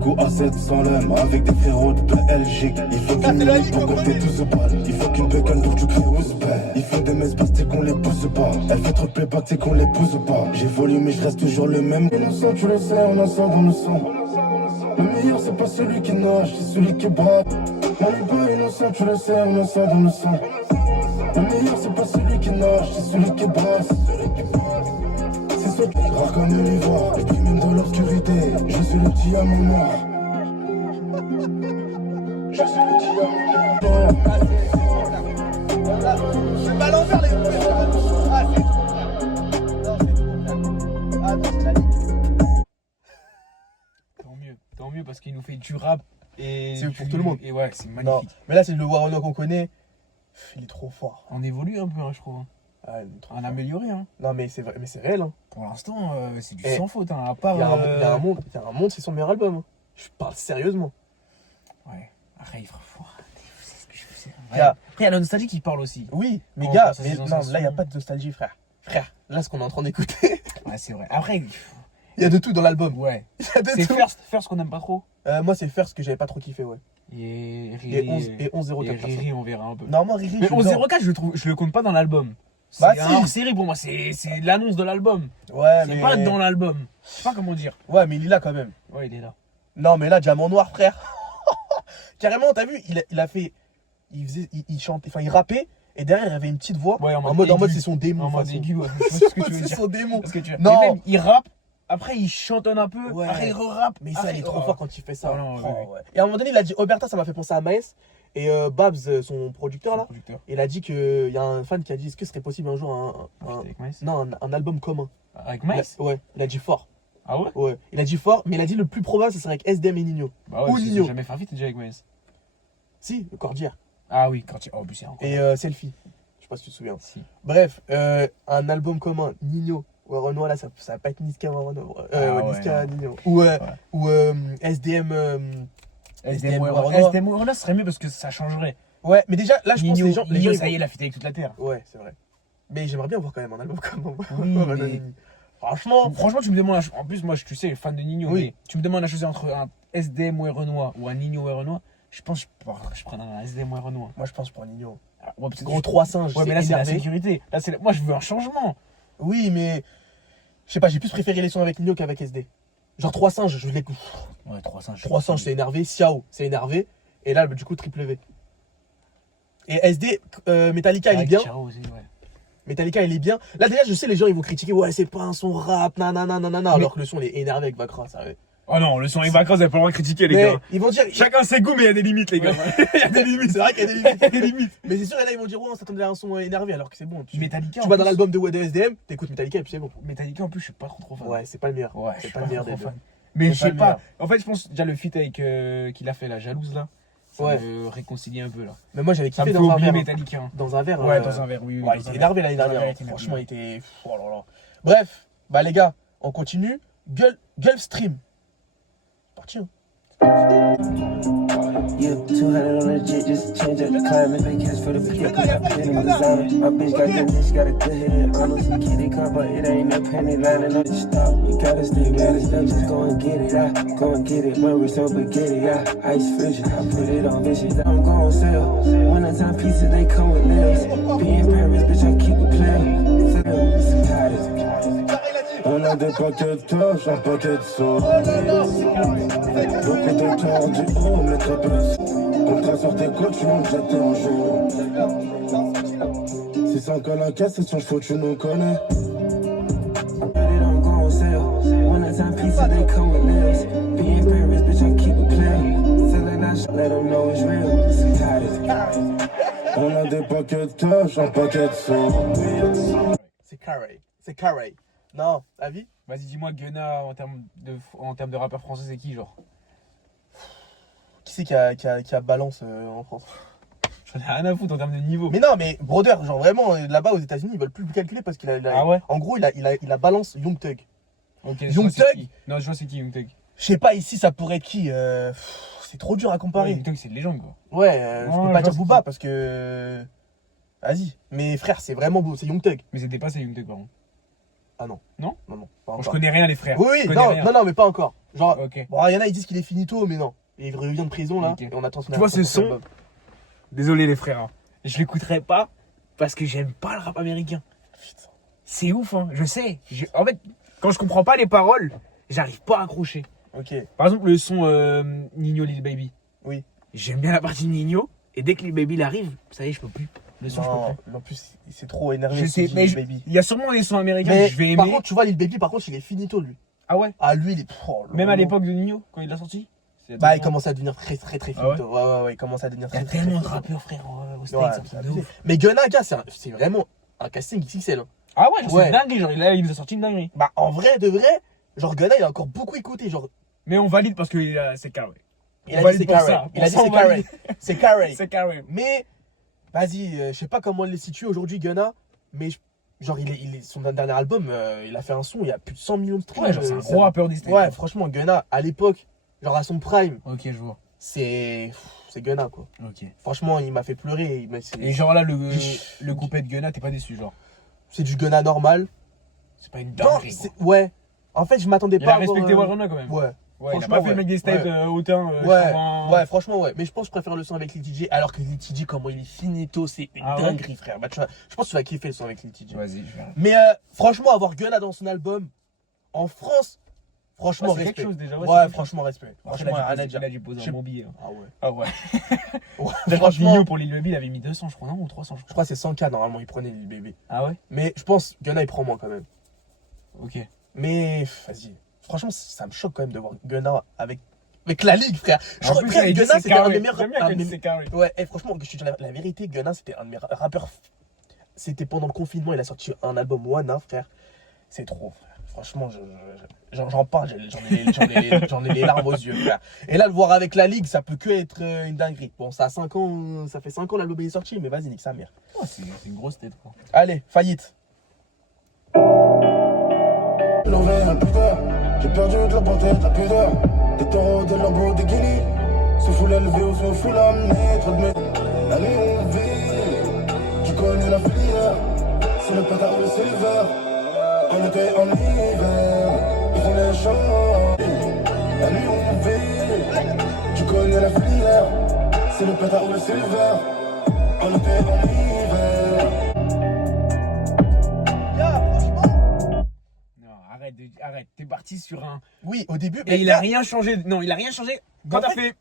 Go à 700 l'homme avec des frérots de Belgique. Il faut qu'une minute pour compter 12 balles. Il faut qu'une bacon pour que tu cries Ouzbek. Il faut des messes parce qu'on les pousse pas. Elle fait trop de playback, c'est qu'on les pousse pas. J'évolue mais je reste toujours le même. Innocent, tu le sais, on en sort dans le sang. Le meilleur c'est pas celui qui nage, c'est celui qui brade. On est pas innocent, tu le sais, on en sort dans le sang. Le meilleur c'est pas celui qui nage, c'est celui qui brasse. C'est ce qui rare comme un ivoire. Et puis même dans l'obscurité, je suis le diamant noir. Je suis le diamant noir. C'est pas l'envers les Ah, c'est Ah non, c'est la ligue. Tant mieux parce qu'il nous fait du rap et C'est pour tout le monde. Et ouais, c'est Non, magnifique. mais là, c'est le Warano qu'on connaît. Il est trop fort. On évolue un peu, hein, je trouve. Hein. Ah, il est trop On a fort. amélioré. Hein. Non, mais c'est vrai, mais c'est réel. Hein. Pour l'instant, c'est du Eh, sans faute. Hein, à part. Il y a un monde, c'est son meilleur album. Hein. Je parle sérieusement. Ouais. Après, il fera. C'est ce que je faisais. Il y a- Après, il y a la nostalgie qui parle aussi. Oui, mais Quand on gars, pense à mais ces non, sensations. là, il n'y a pas de nostalgie, frère. Frère, là, ce qu'on est en train d'écouter, Ouais, c'est vrai. Après, il y a de tout dans l'album. ouais. Il y a de C'est tout. First qu'on aime pas trop. Moi, c'est First que j'avais pas trop kiffé, ouais. Et Et 11 et 11-04. et Riri, on verra un peu. Non, moi, Riri, Mais je suis dedans. 11-04, je le compte pas dans l'album. C'est Bah, un si. hors-série pour moi, c'est l'annonce de l'album. Ouais, C'est mais. pas dans l'album. Je sais pas comment dire. Ouais, mais il est là quand même. Ouais, il est là. Non, mais là, Diamant Noir, frère. Carrément, t'as vu, il a fait. Il chantait, enfin, il rappait, et derrière, il y avait une petite voix. Ouais, en mode, aigu. c'est son démon. En mode façon. aigu, ouais. Je sais ce que tu veux C'est dire. son démon. Parce que tu... Non. Mais même, il rappe, après il chantonne un peu, Ouais. après il re-rappe. Mais ça, après, il est trop oh. fort quand il fait ça. Oh non, ouais. ouais. Et à un moment donné, il a dit Oberta, ça m'a fait penser à Maes. Et Babs, son producteur, Son là, producteur. il a dit qu'il y a un fan qui a dit est-ce que ce serait possible un jour Avec Maes. non, un album commun. Avec Il a- Maes. Ouais, il a dit fort. Ah ouais. Ouais, il a dit fort, mais il a dit le plus probable, ce serait avec SDM et Nino. Bah ouais, Ou parce que Nino. j'ai jamais fait un feat déjà avec Maes. Si, le Cordière. Ah oui, quand il. Oh, puis c'est encore. Et Selfie. Je sais pas si tu te souviens. Si. Bref, un album commun, Nino. Ouais, Renoir, là, ça va pas être Niska ou Renoir. Ah ouais, Niska, non. Nino. Ouais. Ou SDM. SDM Renoir. SDM Renoir, ce serait mieux parce que ça changerait. Ouais, mais déjà, là, je pense que les gens. Nino, ils ça y est, vont- il a fité avec toute la terre. Ouais, c'est vrai. Mais j'aimerais bien voir quand même un album commun. Oui, Ouais, mais- Bananini. Franchement. Franchement, tu me demandes. En plus, moi, tu sais, fan de Nino. Oui. Mais tu me demandes à choisir entre un SDM ou Renoir ou un Nino ou Renoir. Je pense que je prendrais un SDM ou Renoir. Moi, je pense pour Nino. Ouais, parce que Gros 3 singes. Ouais, mais là, c'est la énervé. sécurité. Là, c'est moi, je veux un changement. Oui, mais. Je sais pas, j'ai plus préféré les sons avec Nino qu'avec SD. Genre 3 singes, je l'écoute. Ouais, 300. 3 singes, c'est énervé. Xiao, c'est énervé. Et là, du coup, triple V. Et SD, Metallica, il est bien. Metallica, il est bien. Là, déjà, je sais, les gens, ils vont critiquer. Ouais, c'est pas un son rap, nanana, nanana. Alors que le son, il est énervé avec Vakra, ça. Oh non, le son avec vacances, vous avez pas le droit de critiquer, les Mais gars. ils vont dire. Chacun ses goûts, mais il y a des limites, les gars. Il y a des limites. C'est vrai qu'il y a des limites. Il y a des limites. Mais c'est sûr, et là, ils vont dire, ouais, on s'attendait à un son énervé. Alors que c'est bon. Metallica. Tu en vas dans plus- l'album de SDM, t'écoutes Metallica et puis c'est bon. Metallica, en plus, je suis pas trop fan. Ouais, c'est pas le meilleur. Ouais, je c'est suis pas le meilleur trop des deux. fan. Mais C'est je pas sais le pas. meilleur. En fait, je pense déjà le feat avec qu'il a fait, la jalouse là. Ça Ouais. me réconcilie un peu là. Mais moi, j'avais Ça me kiffé fait dans un oublier verre. Metallica. Hein. Dans un verre. Ouais, dans un verre, oui. Ouais, il était énervé l'année dernière. Franchement, il était. Oh là là. Bref, bah les gars, on continue. Gulfstream. Parti, hein. Yeah, 200 on the jet, just change up the climate. Make cash for the flip, I put in designer. My bitch got good, bitch got a good head on us. Kitty car, but it ain't no penny lining up. Stop, you gotta stay, just go and get it. I go and get it, when we're so big, get it. I ice fridge, I put it on vision. I'm going sell. Wintertime pizza, they come with nails. Be in Paris, bitch, I keep it playing. Sell, some tires. On a des paquets de cash, un paquet de sauce. Beaucoup de temps du haut, mais très peu de sous. Contrat sur tes côtes, tu montes jeter en jour. 600 que la caisse, c'est son chevaux, tu nous connais. Put it on go on sale. Wintertime pizza, they come with nails. Be in Paris, bitch, I keep it playing. Selling that shit, let them know it's real. Some tires. On a des paquets de cash, un paquet de sauce. C'est carré. C'est carré. Non, avis? Vas-y, dis-moi, Gunna en termes de rappeur français, c'est qui genre? Qui c'est qui a balance en France? J'en ai rien à foutre en termes de niveau. Mais non, mais brother, genre vraiment, là-bas aux États-Unis, ils veulent plus le calculer parce qu'il a. Ah ouais? En gros, il a balance Young Thug. Ok, je Young vois c'est Thug. qui. Non, je vois c'est qui Young Thug. Je sais pas, ici, ça pourrait être qui c'est trop dur à Ouais, comparer. Young Thug, c'est une légende quoi. Ouais, je Ouais, peux pas je dire vois Booba c'est parce que. Vas-y. Mais frère, c'est vraiment beau, c'est Young Thug. Mais c'est dépassé Young Thug par contre. Ah non. Non Non, pas Bon, encore. je connais rien, les frères. Oui, Je oui, connais rien. non, mais pas encore. Genre, Ok. bon, il y en a, ils disent qu'il est finito, mais non. Il revient de prison, là, Ok. et on attend son Tu vois, ce son son, album. désolé, les frères. Hein. Je l'écouterai pas parce que j'aime pas le rap américain. Putain. C'est ouf, hein. Je sais. En fait, quand je comprends pas les paroles, j'arrive pas à accrocher. Ok. Par exemple, le son Nino Lil Baby. Oui. J'aime bien la partie de Nino. Et dès que Lil Baby il arrive, ça y est, je peux plus. Le son, je peux Non, plus. en plus, c'est trop énervé. Je sais, ce mais Lil Baby. il y a sûrement des sons américains Mais que je vais aimer. par contre, tu vois, Lil Baby, par contre, il est finito, lui. Ah ouais. Ah, lui, il est. Oh, Même à non. l'époque de Nino, quand il l'a sorti. Bah, il commence à devenir très Ah ouais finito. Ouais, il commence à devenir Il y a très tellement de finito. rappeurs, frère, au Ouais, States, c'est un c'est truc de abusé. ouf. Mais Gunna, gars, c'est vraiment un casting XXL. Hein. Ah ouais, Ouais. c'est dingue, genre, il nous a sorti une dinguerie. Bah, en vrai, de vrai, genre, Gunna, il a encore beaucoup écouté. Genre, Mais on valide parce que c'est carré. il On a dit valide c'est pour carré. ça. Il a dit Pour ça, c'est on carré. valide. C'est carré. C'est carré. Mais, vas-y, je sais pas comment le situer aujourd'hui, Gunna, mais genre, son dernier album, il a fait un son, il y a plus de 100 millions de streams. Ouais, genre, c'est un gros rappeur des States. Ouais, franchement, Gunna, à l'époque, genre à son prime, Ok, je vois. c'est Gunna, quoi. Ok. Franchement, il m'a fait pleurer. Et genre là, le couplet de Gunna, t'es pas déçu, genre. C'est du Gunna normal. C'est pas une Non, dinguerie. quoi. ouais. En fait, je m'attendais Il pas a à avoir, respecté Warren quand même. Ouais. Ouais, il a Franchement, pas fait le ouais. mec des States Ouais. hautain. Ouais, franchement, ouais. Mais je pense que je préfère le son avec Lil TJ. Alors que Lil TJ, comment il est finito, c'est une Ah ouais dinguerie, frère. Bah, je pense que tu vas kiffer le son avec Lil TJ. Vas-y, je vais. Mais franchement, avoir Gunna dans son album, en France, franchement, Ouais, c'est respect. quelque chose déjà, ouais, Ouais, c'est quelque franchement, respect. Après, Franchement, rien à il a dire. dû poser Je- un bon billet. hein. Ah ouais. Ah ouais. Ouais, Franchement, franchement, Nino pour Lil Baby, il avait mis 200, je crois, non, ou 300, je je crois. crois que c'est 100K normalement, il prenait Lil Baby. Ah ouais. Mais je pense Gunna, il prend moins quand même. Ok. Mais vas-y. Franchement, ça me choque quand même de voir Gunna avec la ligue, frère. Je En crois plus, frère, il dit Gunna, c'est c'était un de carré. mes meilleurs J'aime bien un quand de il dit mes- c'est carré. Ouais, et franchement, je te dis la vérité, Gunna, c'était un de mes rappeurs. C'était pendant le confinement, il a sorti un album Wana, frère. C'est trop, frère. Franchement, j'en parle, j'en ai les larmes aux yeux, frère. Et là, le voir avec la ligue, ça peut que être une dinguerie. Bon, ça fait 5 ans l'album est sorti, mais vas-y, nique sa mère. Oh, c'est une grosse tête, quoi. Allez, faillite. L'envers, un pudeur. J'ai perdu de la portée, de la pudeur. Des taureaux, des lambeaux, des guilis. Se fout l'élevé ou se fout l'amener. Trop de mec. Allez, on vit. Tu connais la filière. C'est le pétard ou le silver. On était en hiver. Ils font les champs. Allez, on vit. Tu connais la filière. C'est le pétard ou le silver. On était en hiver. Non, arrête. T'es parti sur un. Oui, au début. Et il a rien changé. Non, il a rien changé. Quand En t'as fait- fait.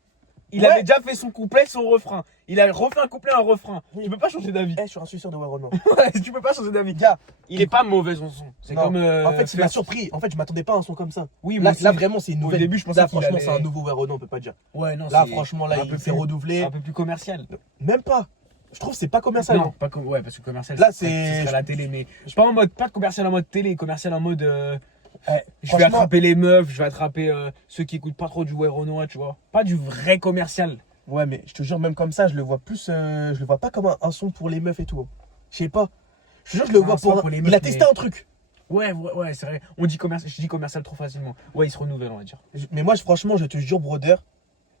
Il Ouais. avait déjà fait son couplet, son refrain. Il a refait un couplet, un refrain. Oui. Tu peux pas changer d'avis. Je suis un suceur de Warren. Ouais, tu peux pas changer d'avis. Gars, Il est pas mauvais son son. C'est non. comme. En fait, il m'a First. surpris. En fait, je m'attendais pas à un son comme ça. Oui, Là, moi aussi. là vraiment, c'est une Au nouvelle. début, je pensais là, qu'il franchement, allait- c'est un nouveau Warren, on peut pas dire. Ouais, non, Là, c'est franchement, là, un il peu s'est plus- renouvelé. Un peu plus commercial. Même pas. Je trouve que c'est pas commercial. Non, pas comme. Ouais, parce que commercial, Là, ce c'est- serait la télé, mais. Pas en mode. Pas de commercial en mode télé, commercial en mode. Je vais franchement- attraper les meufs, je vais attraper ceux qui écoutent pas trop du Weronoa, tu vois. Pas du vrai commercial. Ouais, mais je te jure, même comme ça, je le vois plus. Je le vois pas comme un son pour les meufs et tout. Je sais pas. Je te jure, je le Non, vois c'est pas pour. pour les Il meufs, a testé mais- un truc. Ouais, c'est vrai. On dit commercial, je dis commercial trop facilement. Ouais, il se renouvelle, on va dire. Mais moi, franchement, je te jure, brother.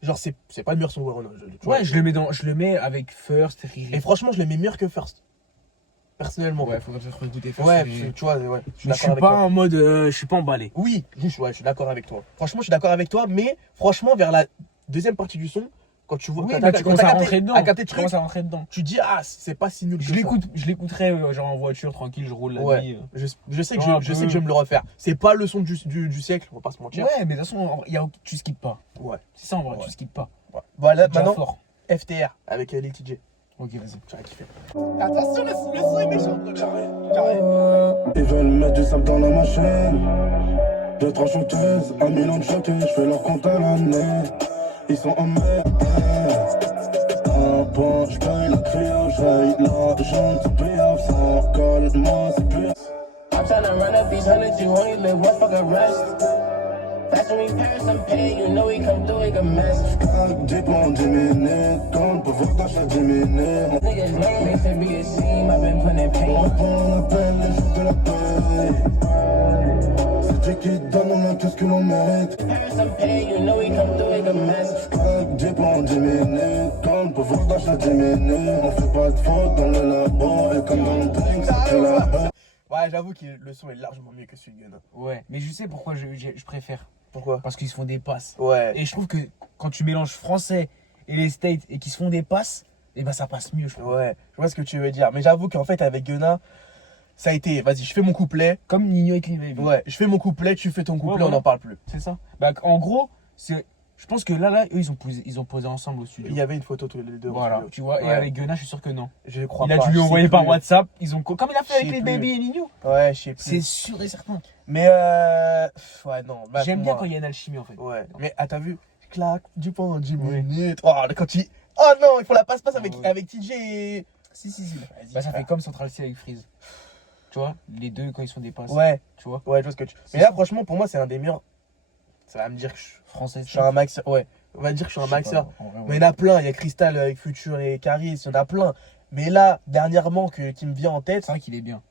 Genre, c'est pas le meilleur son Warren. Tu vois. Ouais, je le mets avec First, Riri. Et franchement, je le mets meilleur que First. Personnellement. Ouais, faudrait peut-être écouter First. Ouais, mais- tu vois, ouais. Je suis Mais je d'accord suis avec pas toi. en mode. Je suis pas emballé. Oui, ouais, je suis d'accord avec toi. Franchement, je suis d'accord avec toi, mais franchement, vers la deuxième partie du son, quand tu vois. Oui, quand là, t'as- tu quand commences t'as à capté- rentrer dedans. à capter le Tu truc, commences à rentrer dedans. tu dis, ah, c'est pas si nul que Je ça. l'écoute, je l'écouterai genre en voiture, tranquille, je roule la Ouais. nuit. Je sais que Genre un je sais peu- que je vais me le refaire. C'est pas le son du siècle, on va pas se mentir. Ouais, mais de toute façon, tu skippes pas. Ouais. C'est ça en vrai, Ouais. tu skippes pas. Voilà, C'est déjà maintenant, fort. FTR avec Lil TJ. Ok, vas-y. Tu vas kiffer. Attention, le son est méchant. Carré. Ils veulent mettre du sable dans la machine. 2-3 chanteuses, 1 million de choqués, je fais leur compte à l'année. Ils sont en mer. Un point, je paye le cryo, j'aille l'argent, c'est payable sans calme, c'est plus. I'm tryna run up these hundreds, you only live one fucking rest. Fashion me Paris, I'm paid, you know we come through like a mess. Dépend des minutes, quand le pouvoir d'achat diminue. Niggas lame, they should be a scene, I've been putting On pain. répond à l'appel les jours de la paix. C'est Dieu qui donne, on a qu'est-ce que l'on mérite. Paris, I'm paid, you know we come through like a mess. Dépend des minutes, quand le pouvoir d'achat diminue. On fait pas de faute dans le labo, et comme dans le drink, ça fait la bête. Ouais, Ah, j'avoue que le son est largement mieux que celui de Gunna. Ouais, mais je sais pourquoi je préfère. Pourquoi? Parce qu'ils se font des passes. Ouais. Et je trouve que quand tu mélanges français et les States et qu'ils se font des passes, et ben ça passe mieux, je trouve. Ouais, je vois ce que tu veux dire. Mais j'avoue qu'en fait, avec Gunna, ça a été, vas-y, je fais mon couplet. Comme Nino et Clean Baby. Ouais, je fais mon couplet, tu fais ton couplet, voilà. on n'en parle plus. C'est ça. Bah, en gros, je pense que là, eux, ils ont posé ensemble au studio. Il y avait une photo tous les deux. Voilà, au studio. tu vois. Et Ouais. avec Gunna, je suis sûr que non. Je crois Il a pas. dû lui je sais envoyer par plus. WhatsApp. Ils ont, comme il a fait Je avec sais les plus. Baby et Nino. Ouais, je sais plus. C'est sûr et certain. Mais ouais, non. bah, J'aime pour bien moi- quand il y a une alchimie, en fait. Ouais, mais t'as vu, clac, du pendant 10 Ouais. minutes. Oh, quand il. Oh non, il faut la passe-passe avec, Ouais. avec TJ et. Si. Vas-y, Bah, ça frère. fait comme Central C avec Freeze. Tu vois, les deux, quand ils sont des passes. Ouais, Tu vois, ouais, je vois ce que tu. C'est Mais là, ça. franchement, pour moi, c'est un des meilleurs. Ça va me dire que français. je suis un maxeur. Ouais, on va dire que je suis un maxeur. Mais il y en a plein. Il y a Crystal avec Future et Caris, il y en a plein. Mais là, dernièrement, qui me vient en tête. C'est vrai qu'il est bien.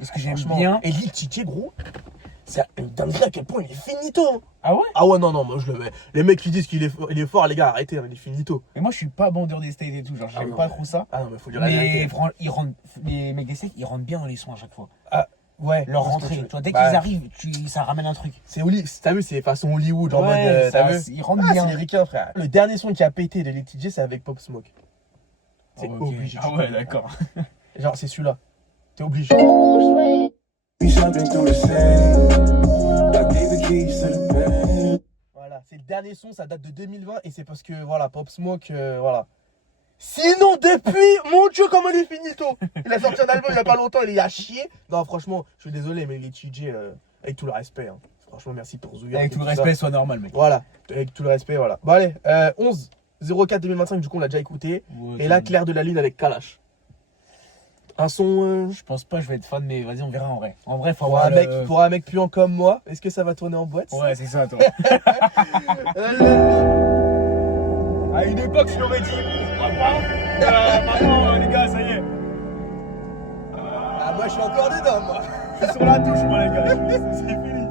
Est-ce que j'aime Franchement, bien Et Lil TJ, gros, c'est une dinguerie à quel point il est finito. Hein. Ah ouais. Ah ouais, non, moi je le mets. Les mecs qui disent qu'il est fort, les gars, arrêtez, hein, il est finito. Mais moi, je suis pas bandeur des States et tout. Genre, Ah j'aime non, pas mais- trop ça. Ah non, mais faut dire la vérité. Mais les mecs des States, ils rentrent bien dans les sons à chaque fois. Ouais, Leur parce que rentrée. Tu vois, dès bah, qu'ils arrivent, ça ramène un truc. C'est t'as vu, c'est façon Hollywood, en mode. Ouais, T'as ça, vu ils rentrent Ah, bien. c'est les ricains, frère. Le dernier son qui a pété de Lil TJ, c'est avec Pop Smoke. C'est Ok. obligé. Ah ouais, d'accord. Genre, c'est celui-là. T'es obligé. We shopping through the sand. I gave the keys to the bed. Voilà, c'est le dernier son, ça date de 2020 et c'est parce que, voilà, Pop Smoke, voilà. Sinon, depuis, mon Dieu, comment il est finito. Il a sorti un album il y a pas longtemps, il est à chier. Non, franchement, je suis désolé, mais Lil TJ, avec tout le respect, hein. Franchement, merci pour Zouya. Avec tout le respect, sois normal, mec. Voilà, avec tout le respect, voilà. Bon, allez, 11-04-2025, du coup, on l'a déjà écouté. Et là, Claire de la Lune avec Kalash. Un son Je pense pas, je vais être fan, mais vas-y, on verra en vrai. En vrai, faut pour, avoir pour un mec puant comme moi. Est-ce que ça va tourner en boîte? Ouais, c'est ça, toi. Euh, À une époque, je l'aurais dit. Pourquoi pas maintenant, les gars, ça y est. Ah, moi, je suis encore dedans, moi. Je suis sur la touche, moi, les gars. C'est fini.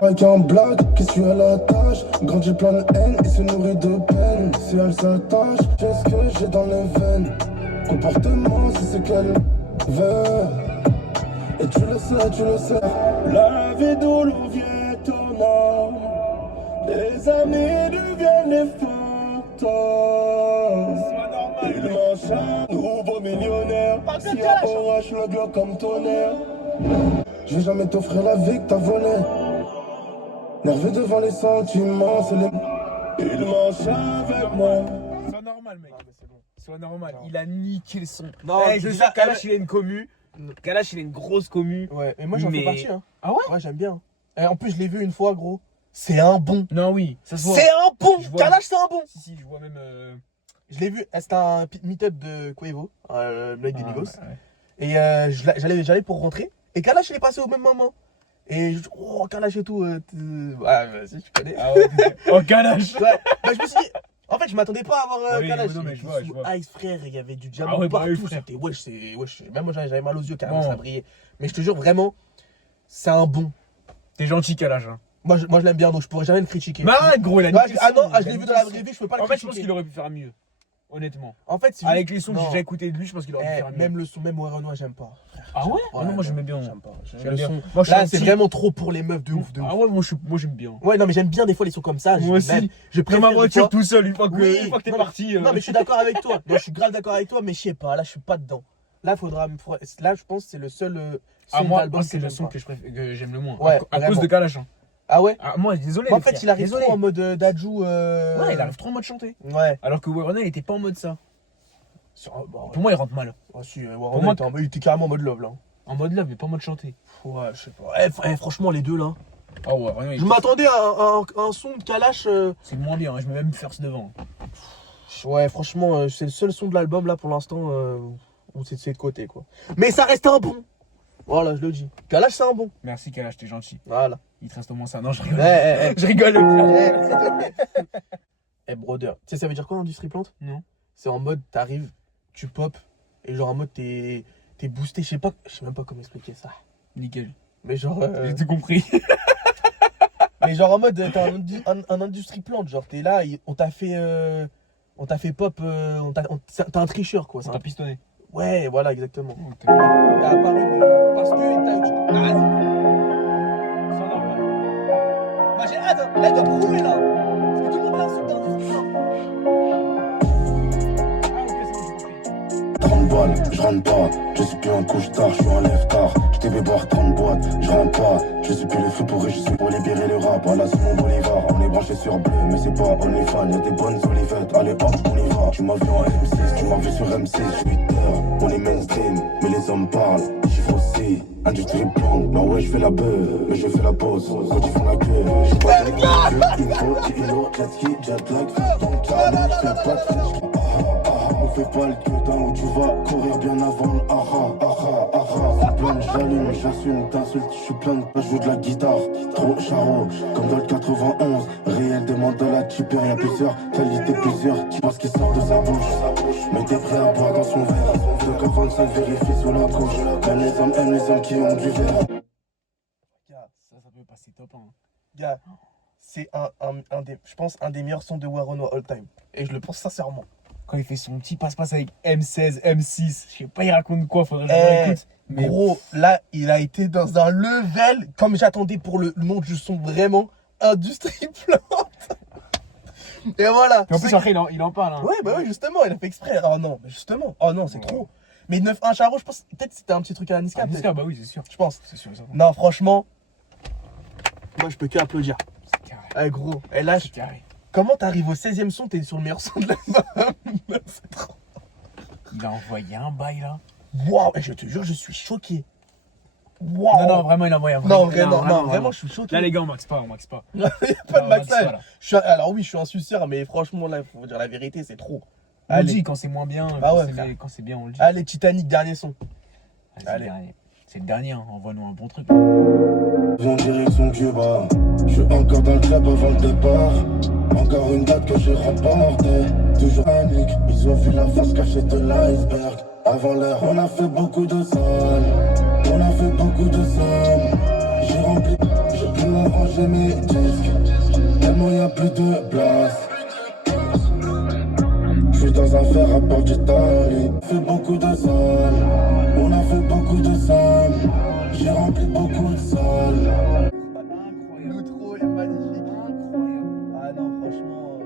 Avec un blague qui suit à la tâche. Grandit plein de haine et se nourrit de peine. Si elle s'attache, j'ai ce que j'ai dans les veines. Comportement, c'est ce qu'elle veut. Et tu le sais. La vie d'où l'on vient tournant. Les amis deviennent des fantômes. Il mange un nouveau millionnaire. Si à orage, le globe comme tonnerre. Je vais jamais t'offrir la vie que t'as volée. Nerveux devant les sentiments, c'est les. Il mange avec moi. Sois normal, mec. Ah, mais c'est bon. Sois normal. Il a niqué le son. Non, Eh, je déjà, sais que Kalash, il a une commu. Kalash, il a une grosse commu. Ouais, et moi, j'en fais Mais- partie, hein. Ah ouais? Ouais, j'aime bien. Et en plus, je l'ai vu une fois, gros. C'est un bon. Non, oui, ça se voit. C'est un bon. Je vois. Kalash, c'est un bon. Si, je vois même. Je l'ai vu, c'était un meet-up de Quavo, le mec des Migos. ouais. Et j'allais pour rentrer. Et Kalash, il est passé au même moment. Et je dis, oh, Kalash et tout. Vas-y, tu connais. Ah ouais, oh, Kalash. Ouais. Bah, je me suis dit, en fait, je m'attendais pas à avoir Oui, Kalash. non, mais Il je vois, était je sous vois. Ice, frère, il y avait du diamant Ah ouais, bah partout. oui, frère. C'était wesh. Même moi, j'avais mal aux yeux, carrément, Bon. ça brillait. Mais je te jure, vraiment, c'est un bon. T'es gentil, Kalash. Hein. Moi, je l'aime bien, donc je pourrais jamais le critiquer. Mais arrête, gros, il a Ouais, niqué le ah son, non, il a je l'ai vu niqué dans la le vraie son. vie, je peux pas le En fait, je pense critiquer. qu'il aurait pu faire mieux. Honnêtement. En fait, c'est Avec les sons que non. j'ai déjà écoutés de lui, je pense qu'il aurait pu faire mieux. Même le son, même Ouais Renoir, j'aime pas. Frère, Ah j'aime ouais pas. Ah non, moi, j'aimais bien. J'aime pas. J'aime Le bien. son. Moi, je suis Là, un c'est petit- vraiment trop pour les meufs de ouf. Ah ouais, moi j'aime bien. Ouais, non, mais j'aime bien des fois les sons comme ça. Moi aussi. Même, je Dans préfère ma des voiture fois- tout seul, une fois que, Oui, t'es non, parti. Non, mais je suis d'accord avec toi. Non, je suis grave d'accord avec toi, mais je sais pas. Là, je suis pas dedans. Là, là, je pense que c'est le seul son Ah, moi, d'album c'est le j'aime son pas. que j'aime le moins. Ouais, à vraiment. cause de Kalash. Hein. Ah ouais. Ah, moi, désolé. Moi, en les fait, frères, il arrive désolé. trop en mode Dadju. Ouais, il arrive trop en mode chanter. Ouais. Alors que Warren, il était pas en mode ça. Bah, Pour moi, il rentre mal. ouais, si, pour moi, il était carrément en mode love là. En mode love, mais pas en mode chanter. Ouais, je sais pas. Franchement, les deux là. Ah ouais, Warren, Je m'attendais à un son de Kalash. c'est moins bien. Hein. Je mets même First devant. Ouais, franchement, c'est le seul son de l'album là pour l'instant où c'est de côté quoi. Mais ça reste un bon. Voilà, je le dis. Kalash, c'est un bon. Merci Kalash, t'es gentil. Voilà. Il te reste au moins ça. Non, je rigole. Eh, Je rigole. brother. Tu sais, ça veut dire quoi, industrie plante? Non. C'est en mode, t'arrives, tu pop, et genre en mode, t'es boosté. Je sais même pas comment expliquer ça. Nickel. Mais genre. J'ai tout compris. Mais genre en mode, t'as un industrie plante. Genre, t'es là, on t'a fait pop. T'as un tricheur quoi. Ça t'a pistonné. Ouais, voilà, exactement. Oh, t'es- T'as apparu parce que t'as eu. Ah, vas-y. C'est normal. Bah, j'ai hâte, hein. Là, il doit prouver, là. Parce que tout le monde l'insulte dans le discours. Ah, ok, c'est bon, j'ai compris. 30 balles, je rentre pas, je suis plus un couche-tard, je suis un lève-tard. Je t'ai fait boire 30 boîtes, je rentre pas, je suis plus le feu pour je suis pour libérer le rap. Voilà, c'est mon Bolivar, on est branché sur bleu, mais c'est pas OnlyFans, y'a des bonnes olivettes. Allez hop, on y va. Tu m'as vu en M6, tu m'as vu sur M6, je suis terre. On est mainstream, mais les hommes parlent, chiffres aussi. Industrie plombe, bah ouais, je fais la beuh, mais je fais la pause, quand ils font la queue. Je suis pas avec la queue, info, kilo, jet ski, jet lag, ton câble, je fais pas de French kiss. On fait pas le queue où tu vas courir bien avant le c'est plein, j'allume, j'assume, t'insultes, je suis plein, je joue de la guitare, trop charo, comme dans le 91, réel demande de la cheaper, y'a plusieurs qualités, plusieurs, tu penses qu'il sort de sa bouche, mais t'es prêt à boire dans son verre, 2,25 vérifie sous la couche, aime les hommes qui ont du verre. Ça peut passer top 1. Gars, c'est un des, je pense, un des meilleurs sons de Werono all time. Et je le pense sincèrement. Quand il fait son petit passe-passe avec M16, M6, je sais pas, il raconte quoi, faudrait que je Eh, l'écoute. Mais Gros, là, il a été dans un level, comme j'attendais pour le nom du son, vraiment, Industrie Plante. Et voilà. puis en plus, C'est- après, il en parle. Hein. Ouais, bah ouais, justement, il a fait exprès. Oh non, mais justement. Oh non, c'est Ouais. trop. Mais 9-1 Charo, je pense, peut-être c'était un petit truc à Niska, Ah, peut-être. Niska, bah oui, c'est sûr. Je pense. C'est sûr, ça. Non, franchement, moi, je peux que applaudir. C'est carré. Eh, gros, et là, C'est carré. comment t'arrives au 16e son, t'es sur le meilleur son de l'album. C'est trop. Il a envoyé un bail là. Waouh, et je te jure, je suis choqué. Waouh. Non, non, vraiment, il a envoyé un bail. Non, vraiment, je suis choqué. Là, les gars, on max pas, on max pas. Il n'y a pas de Non, max max pas, là. là. Alors oui, je suis un suceur, mais franchement, là, faut dire la vérité, c'est trop. On le Allez, dit quand c'est moins bien, Bah quand ouais, c'est frère. bien- quand c'est bien, on le dit. allez, Titanic, dernier son. C'est allez. le dernier. C'est le dernier, hein. Envoie-nous un bon truc. En direction Cuba, je suis encore dans le club avant le départ. Encore une date que j'ai rapportée. Toujours panique, ils ont vu la face cachée de l'iceberg. Avant l'heure, on a fait beaucoup de salles, on a fait beaucoup de sommes. J'ai rempli, j'ai pu ranger mes disques, tellement y a plus de place. Je suis dans un fer à port d'Italie. On a fait beaucoup de salles, on a fait beaucoup de sommes. J'ai rempli beaucoup de salles. L'outro est magnifique. Ah non, franchement,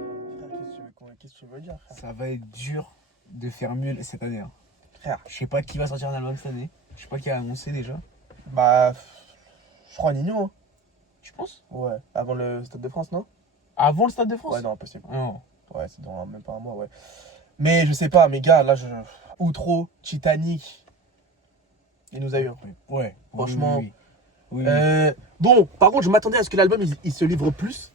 frère, qu'est-ce que tu veux dire, frère? Ça va être dur de faire mieux cette année. Hein. Frère. Je sais pas qui va sortir un album cette année. Je sais pas qui a annoncé déjà. Bah, je crois Nino. Hein. Tu penses? Ouais, avant le Stade de France, non? Avant le Stade de France? Ouais, non, impossible. Non. Ouais, c'est dans même pas un mois, ouais. Mais je sais pas, mes gars, là, Outro, Titanic, il nous a eu. Hein. Ouais. Franchement. Oui, oui. Oui. Bon, par contre, je m'attendais à ce que l'album il se livre plus.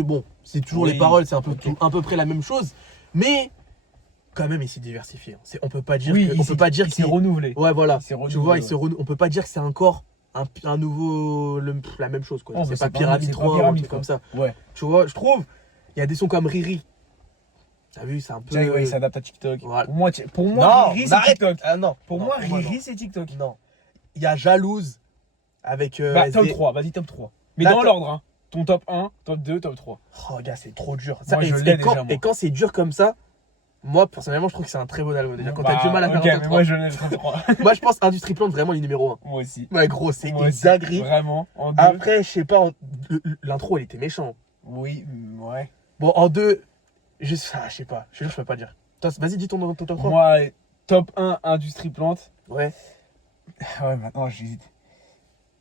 Bon, c'est toujours Oui, les paroles, c'est un peu, ok. à peu près la même chose. Mais quand même, il s'est diversifié. On peut pas dire Oui, que, il on s'est- peut pas dire il s'est qu'il- renouvelé. Ouais, voilà. Il s'est Tu renouvelé, vois, ouais. on peut pas dire que c'est encore un nouveau, la même chose, quoi. Non, c'est mais pas c'est pas- Pyramide c'est pas 3 ou un Pyramide, truc quoi. comme ça. Ouais. Tu vois, je trouve, il y a des sons comme Riri. T'as vu, c'est un peu. Ouais, il s'adapte à TikTok. Voilà. Pour moi, Non, Riri, c'est arrête. TikTok. Ah non. Pour Non, moi, non. Riri, c'est TikTok. Non. Il y a Jalouse avec. Bah, top SD. 3, vas-y, top 3. Mais Là, dans top- l'ordre, hein. Ton top 1, top 2, top 3. Oh, gars, c'est trop dur. Moi, je et, l'ai et quand, déjà, moi. et quand c'est dur comme ça, moi, personnellement, je trouve que c'est un très bon album. Déjà, quand Bah, t'as du mal à faire ok, un mais top 3. moi, je l'ai le top 3. Moi, je pense Industrie Plante, vraiment, il est numéro 1. Moi aussi. Ouais, gros, c'est Moi une aussi. dinguerie. Vraiment. En 2. Après, je sais pas, l'intro, elle était méchante. Oui, ouais. Bon, en 2, je sais pas. Je te jure, je peux pas dire. Toi, vas-y, dis ton top 3. Moi, top 1, Industrie Plante. Ouais. Ah ouais, maintenant, j'hésite.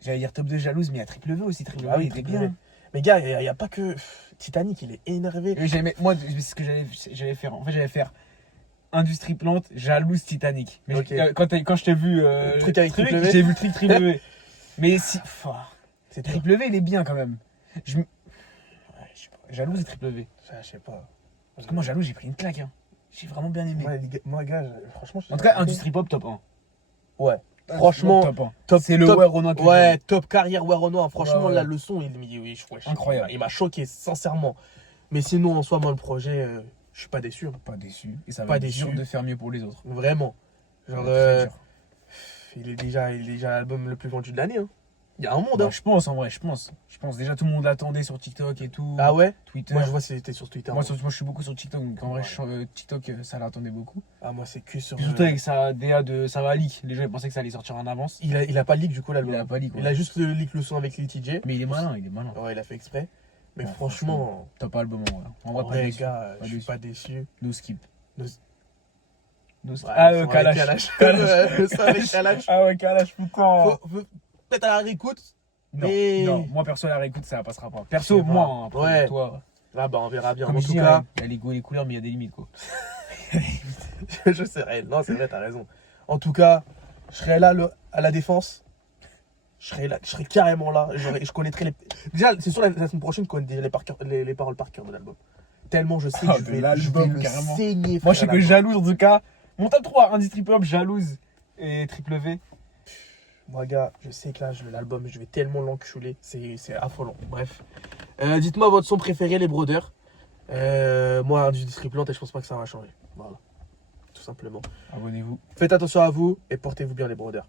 J'allais dire top 2, Jalouse, mais il y a Triple V aussi. Triple Ah V, oui, il était Triple bien. V. Mais gars, il y a pas que Titanic, il est énervé. Oui, moi, c'est ce que j'allais faire. En fait, j'allais faire Industrie Plante, Jalouse, Titanic. Mais Ok. quand je t'ai vu Truc avec Triple V. j'ai vu le truc Triple V. Mais si, C'est Triple V, il est bien quand même. Ouais, je sais pas. Jalouse et Triple V. Je sais pas. Parce que moi, Jalouse, j'ai pris une claque. Hein. J'ai vraiment bien aimé. Moi, gars, franchement, En tout cas, Industrie Pop, top 1. Ouais. Franchement, top 1. top. C'est le top- Werono que Ouais, j'aime. top carrière Werono. Franchement, Ouais, là, ouais. le son, Incroyable. Il m'a choqué, sincèrement. Mais sinon, en soi, moi, le projet, je suis pas déçu. Hein. Pas déçu. Et ça Pas va être déçu. dur de faire mieux pour les autres. Vraiment. Ça Genre, va être très dur. il est déjà l'album le plus vendu de l'année. Hein. Il y a un monde, Bah, hein. je pense en vrai, je pense. Je pense déjà tout le monde l'attendait sur TikTok et tout. Ah ouais? Twitter. Moi, je vois que c'était sur Twitter. Moi, je suis beaucoup sur TikTok, donc en vrai, TikTok, ça l'attendait beaucoup. Ah, moi, c'est que sur. Puis surtout avec sa DA de Ça va leak. Les gens ils pensaient que ça allait sortir en avance. Il a pas leak du coup l'album. Il a pas leak. Il a juste leak le son avec Lil TJ. Mais il est malin, il est malin. Ouais, il a fait exprès. Mais Ouais, franchement, Top album en vrai. En vrai, en pas vrai, déçu. gars, Pas je suis déçu. pas déçu. No skip. No- No skip. Ouais, Ah, le son avec Kalash. Kalash. Kalash. Le son avec Kalash. Ah ouais, Kalash, putain. Faut peut-être à la réécoute. Non, Mais- non, moi perso, la réécoute, ça passera pas. Perso, Je sais moi, pas. hein, après, Ouais. toi. Là, bah, on verra bien. Comme En je tout dis, cas, hein, il y a les goûts et les couleurs, mais il y a des limites, quoi. je sais rien. Non, c'est vrai, t'as raison. En tout cas, je serai là à la défense. Je serai là, je serai carrément là. Je connaîtrai les. Déjà, c'est sûr, la semaine prochaine, je connais les paroles par cœur de l'album. Tellement je sais Ah, que je de vais l'album, le carrément. saigner. Moi, je sais frère, que l'album. Jalouse, en tout cas. Mon top 3, Indice Triple Hop, Jalouse et Triple V. Moi, gars, je sais que là, l'album, je vais tellement l'enculer. C'est affolant. Bref. Dites-moi votre son préféré, les Brothers. Moi, du Triple et je pense pas que ça va changer. Voilà. Tout simplement. Abonnez-vous. Faites attention à vous et portez-vous bien, les Brothers.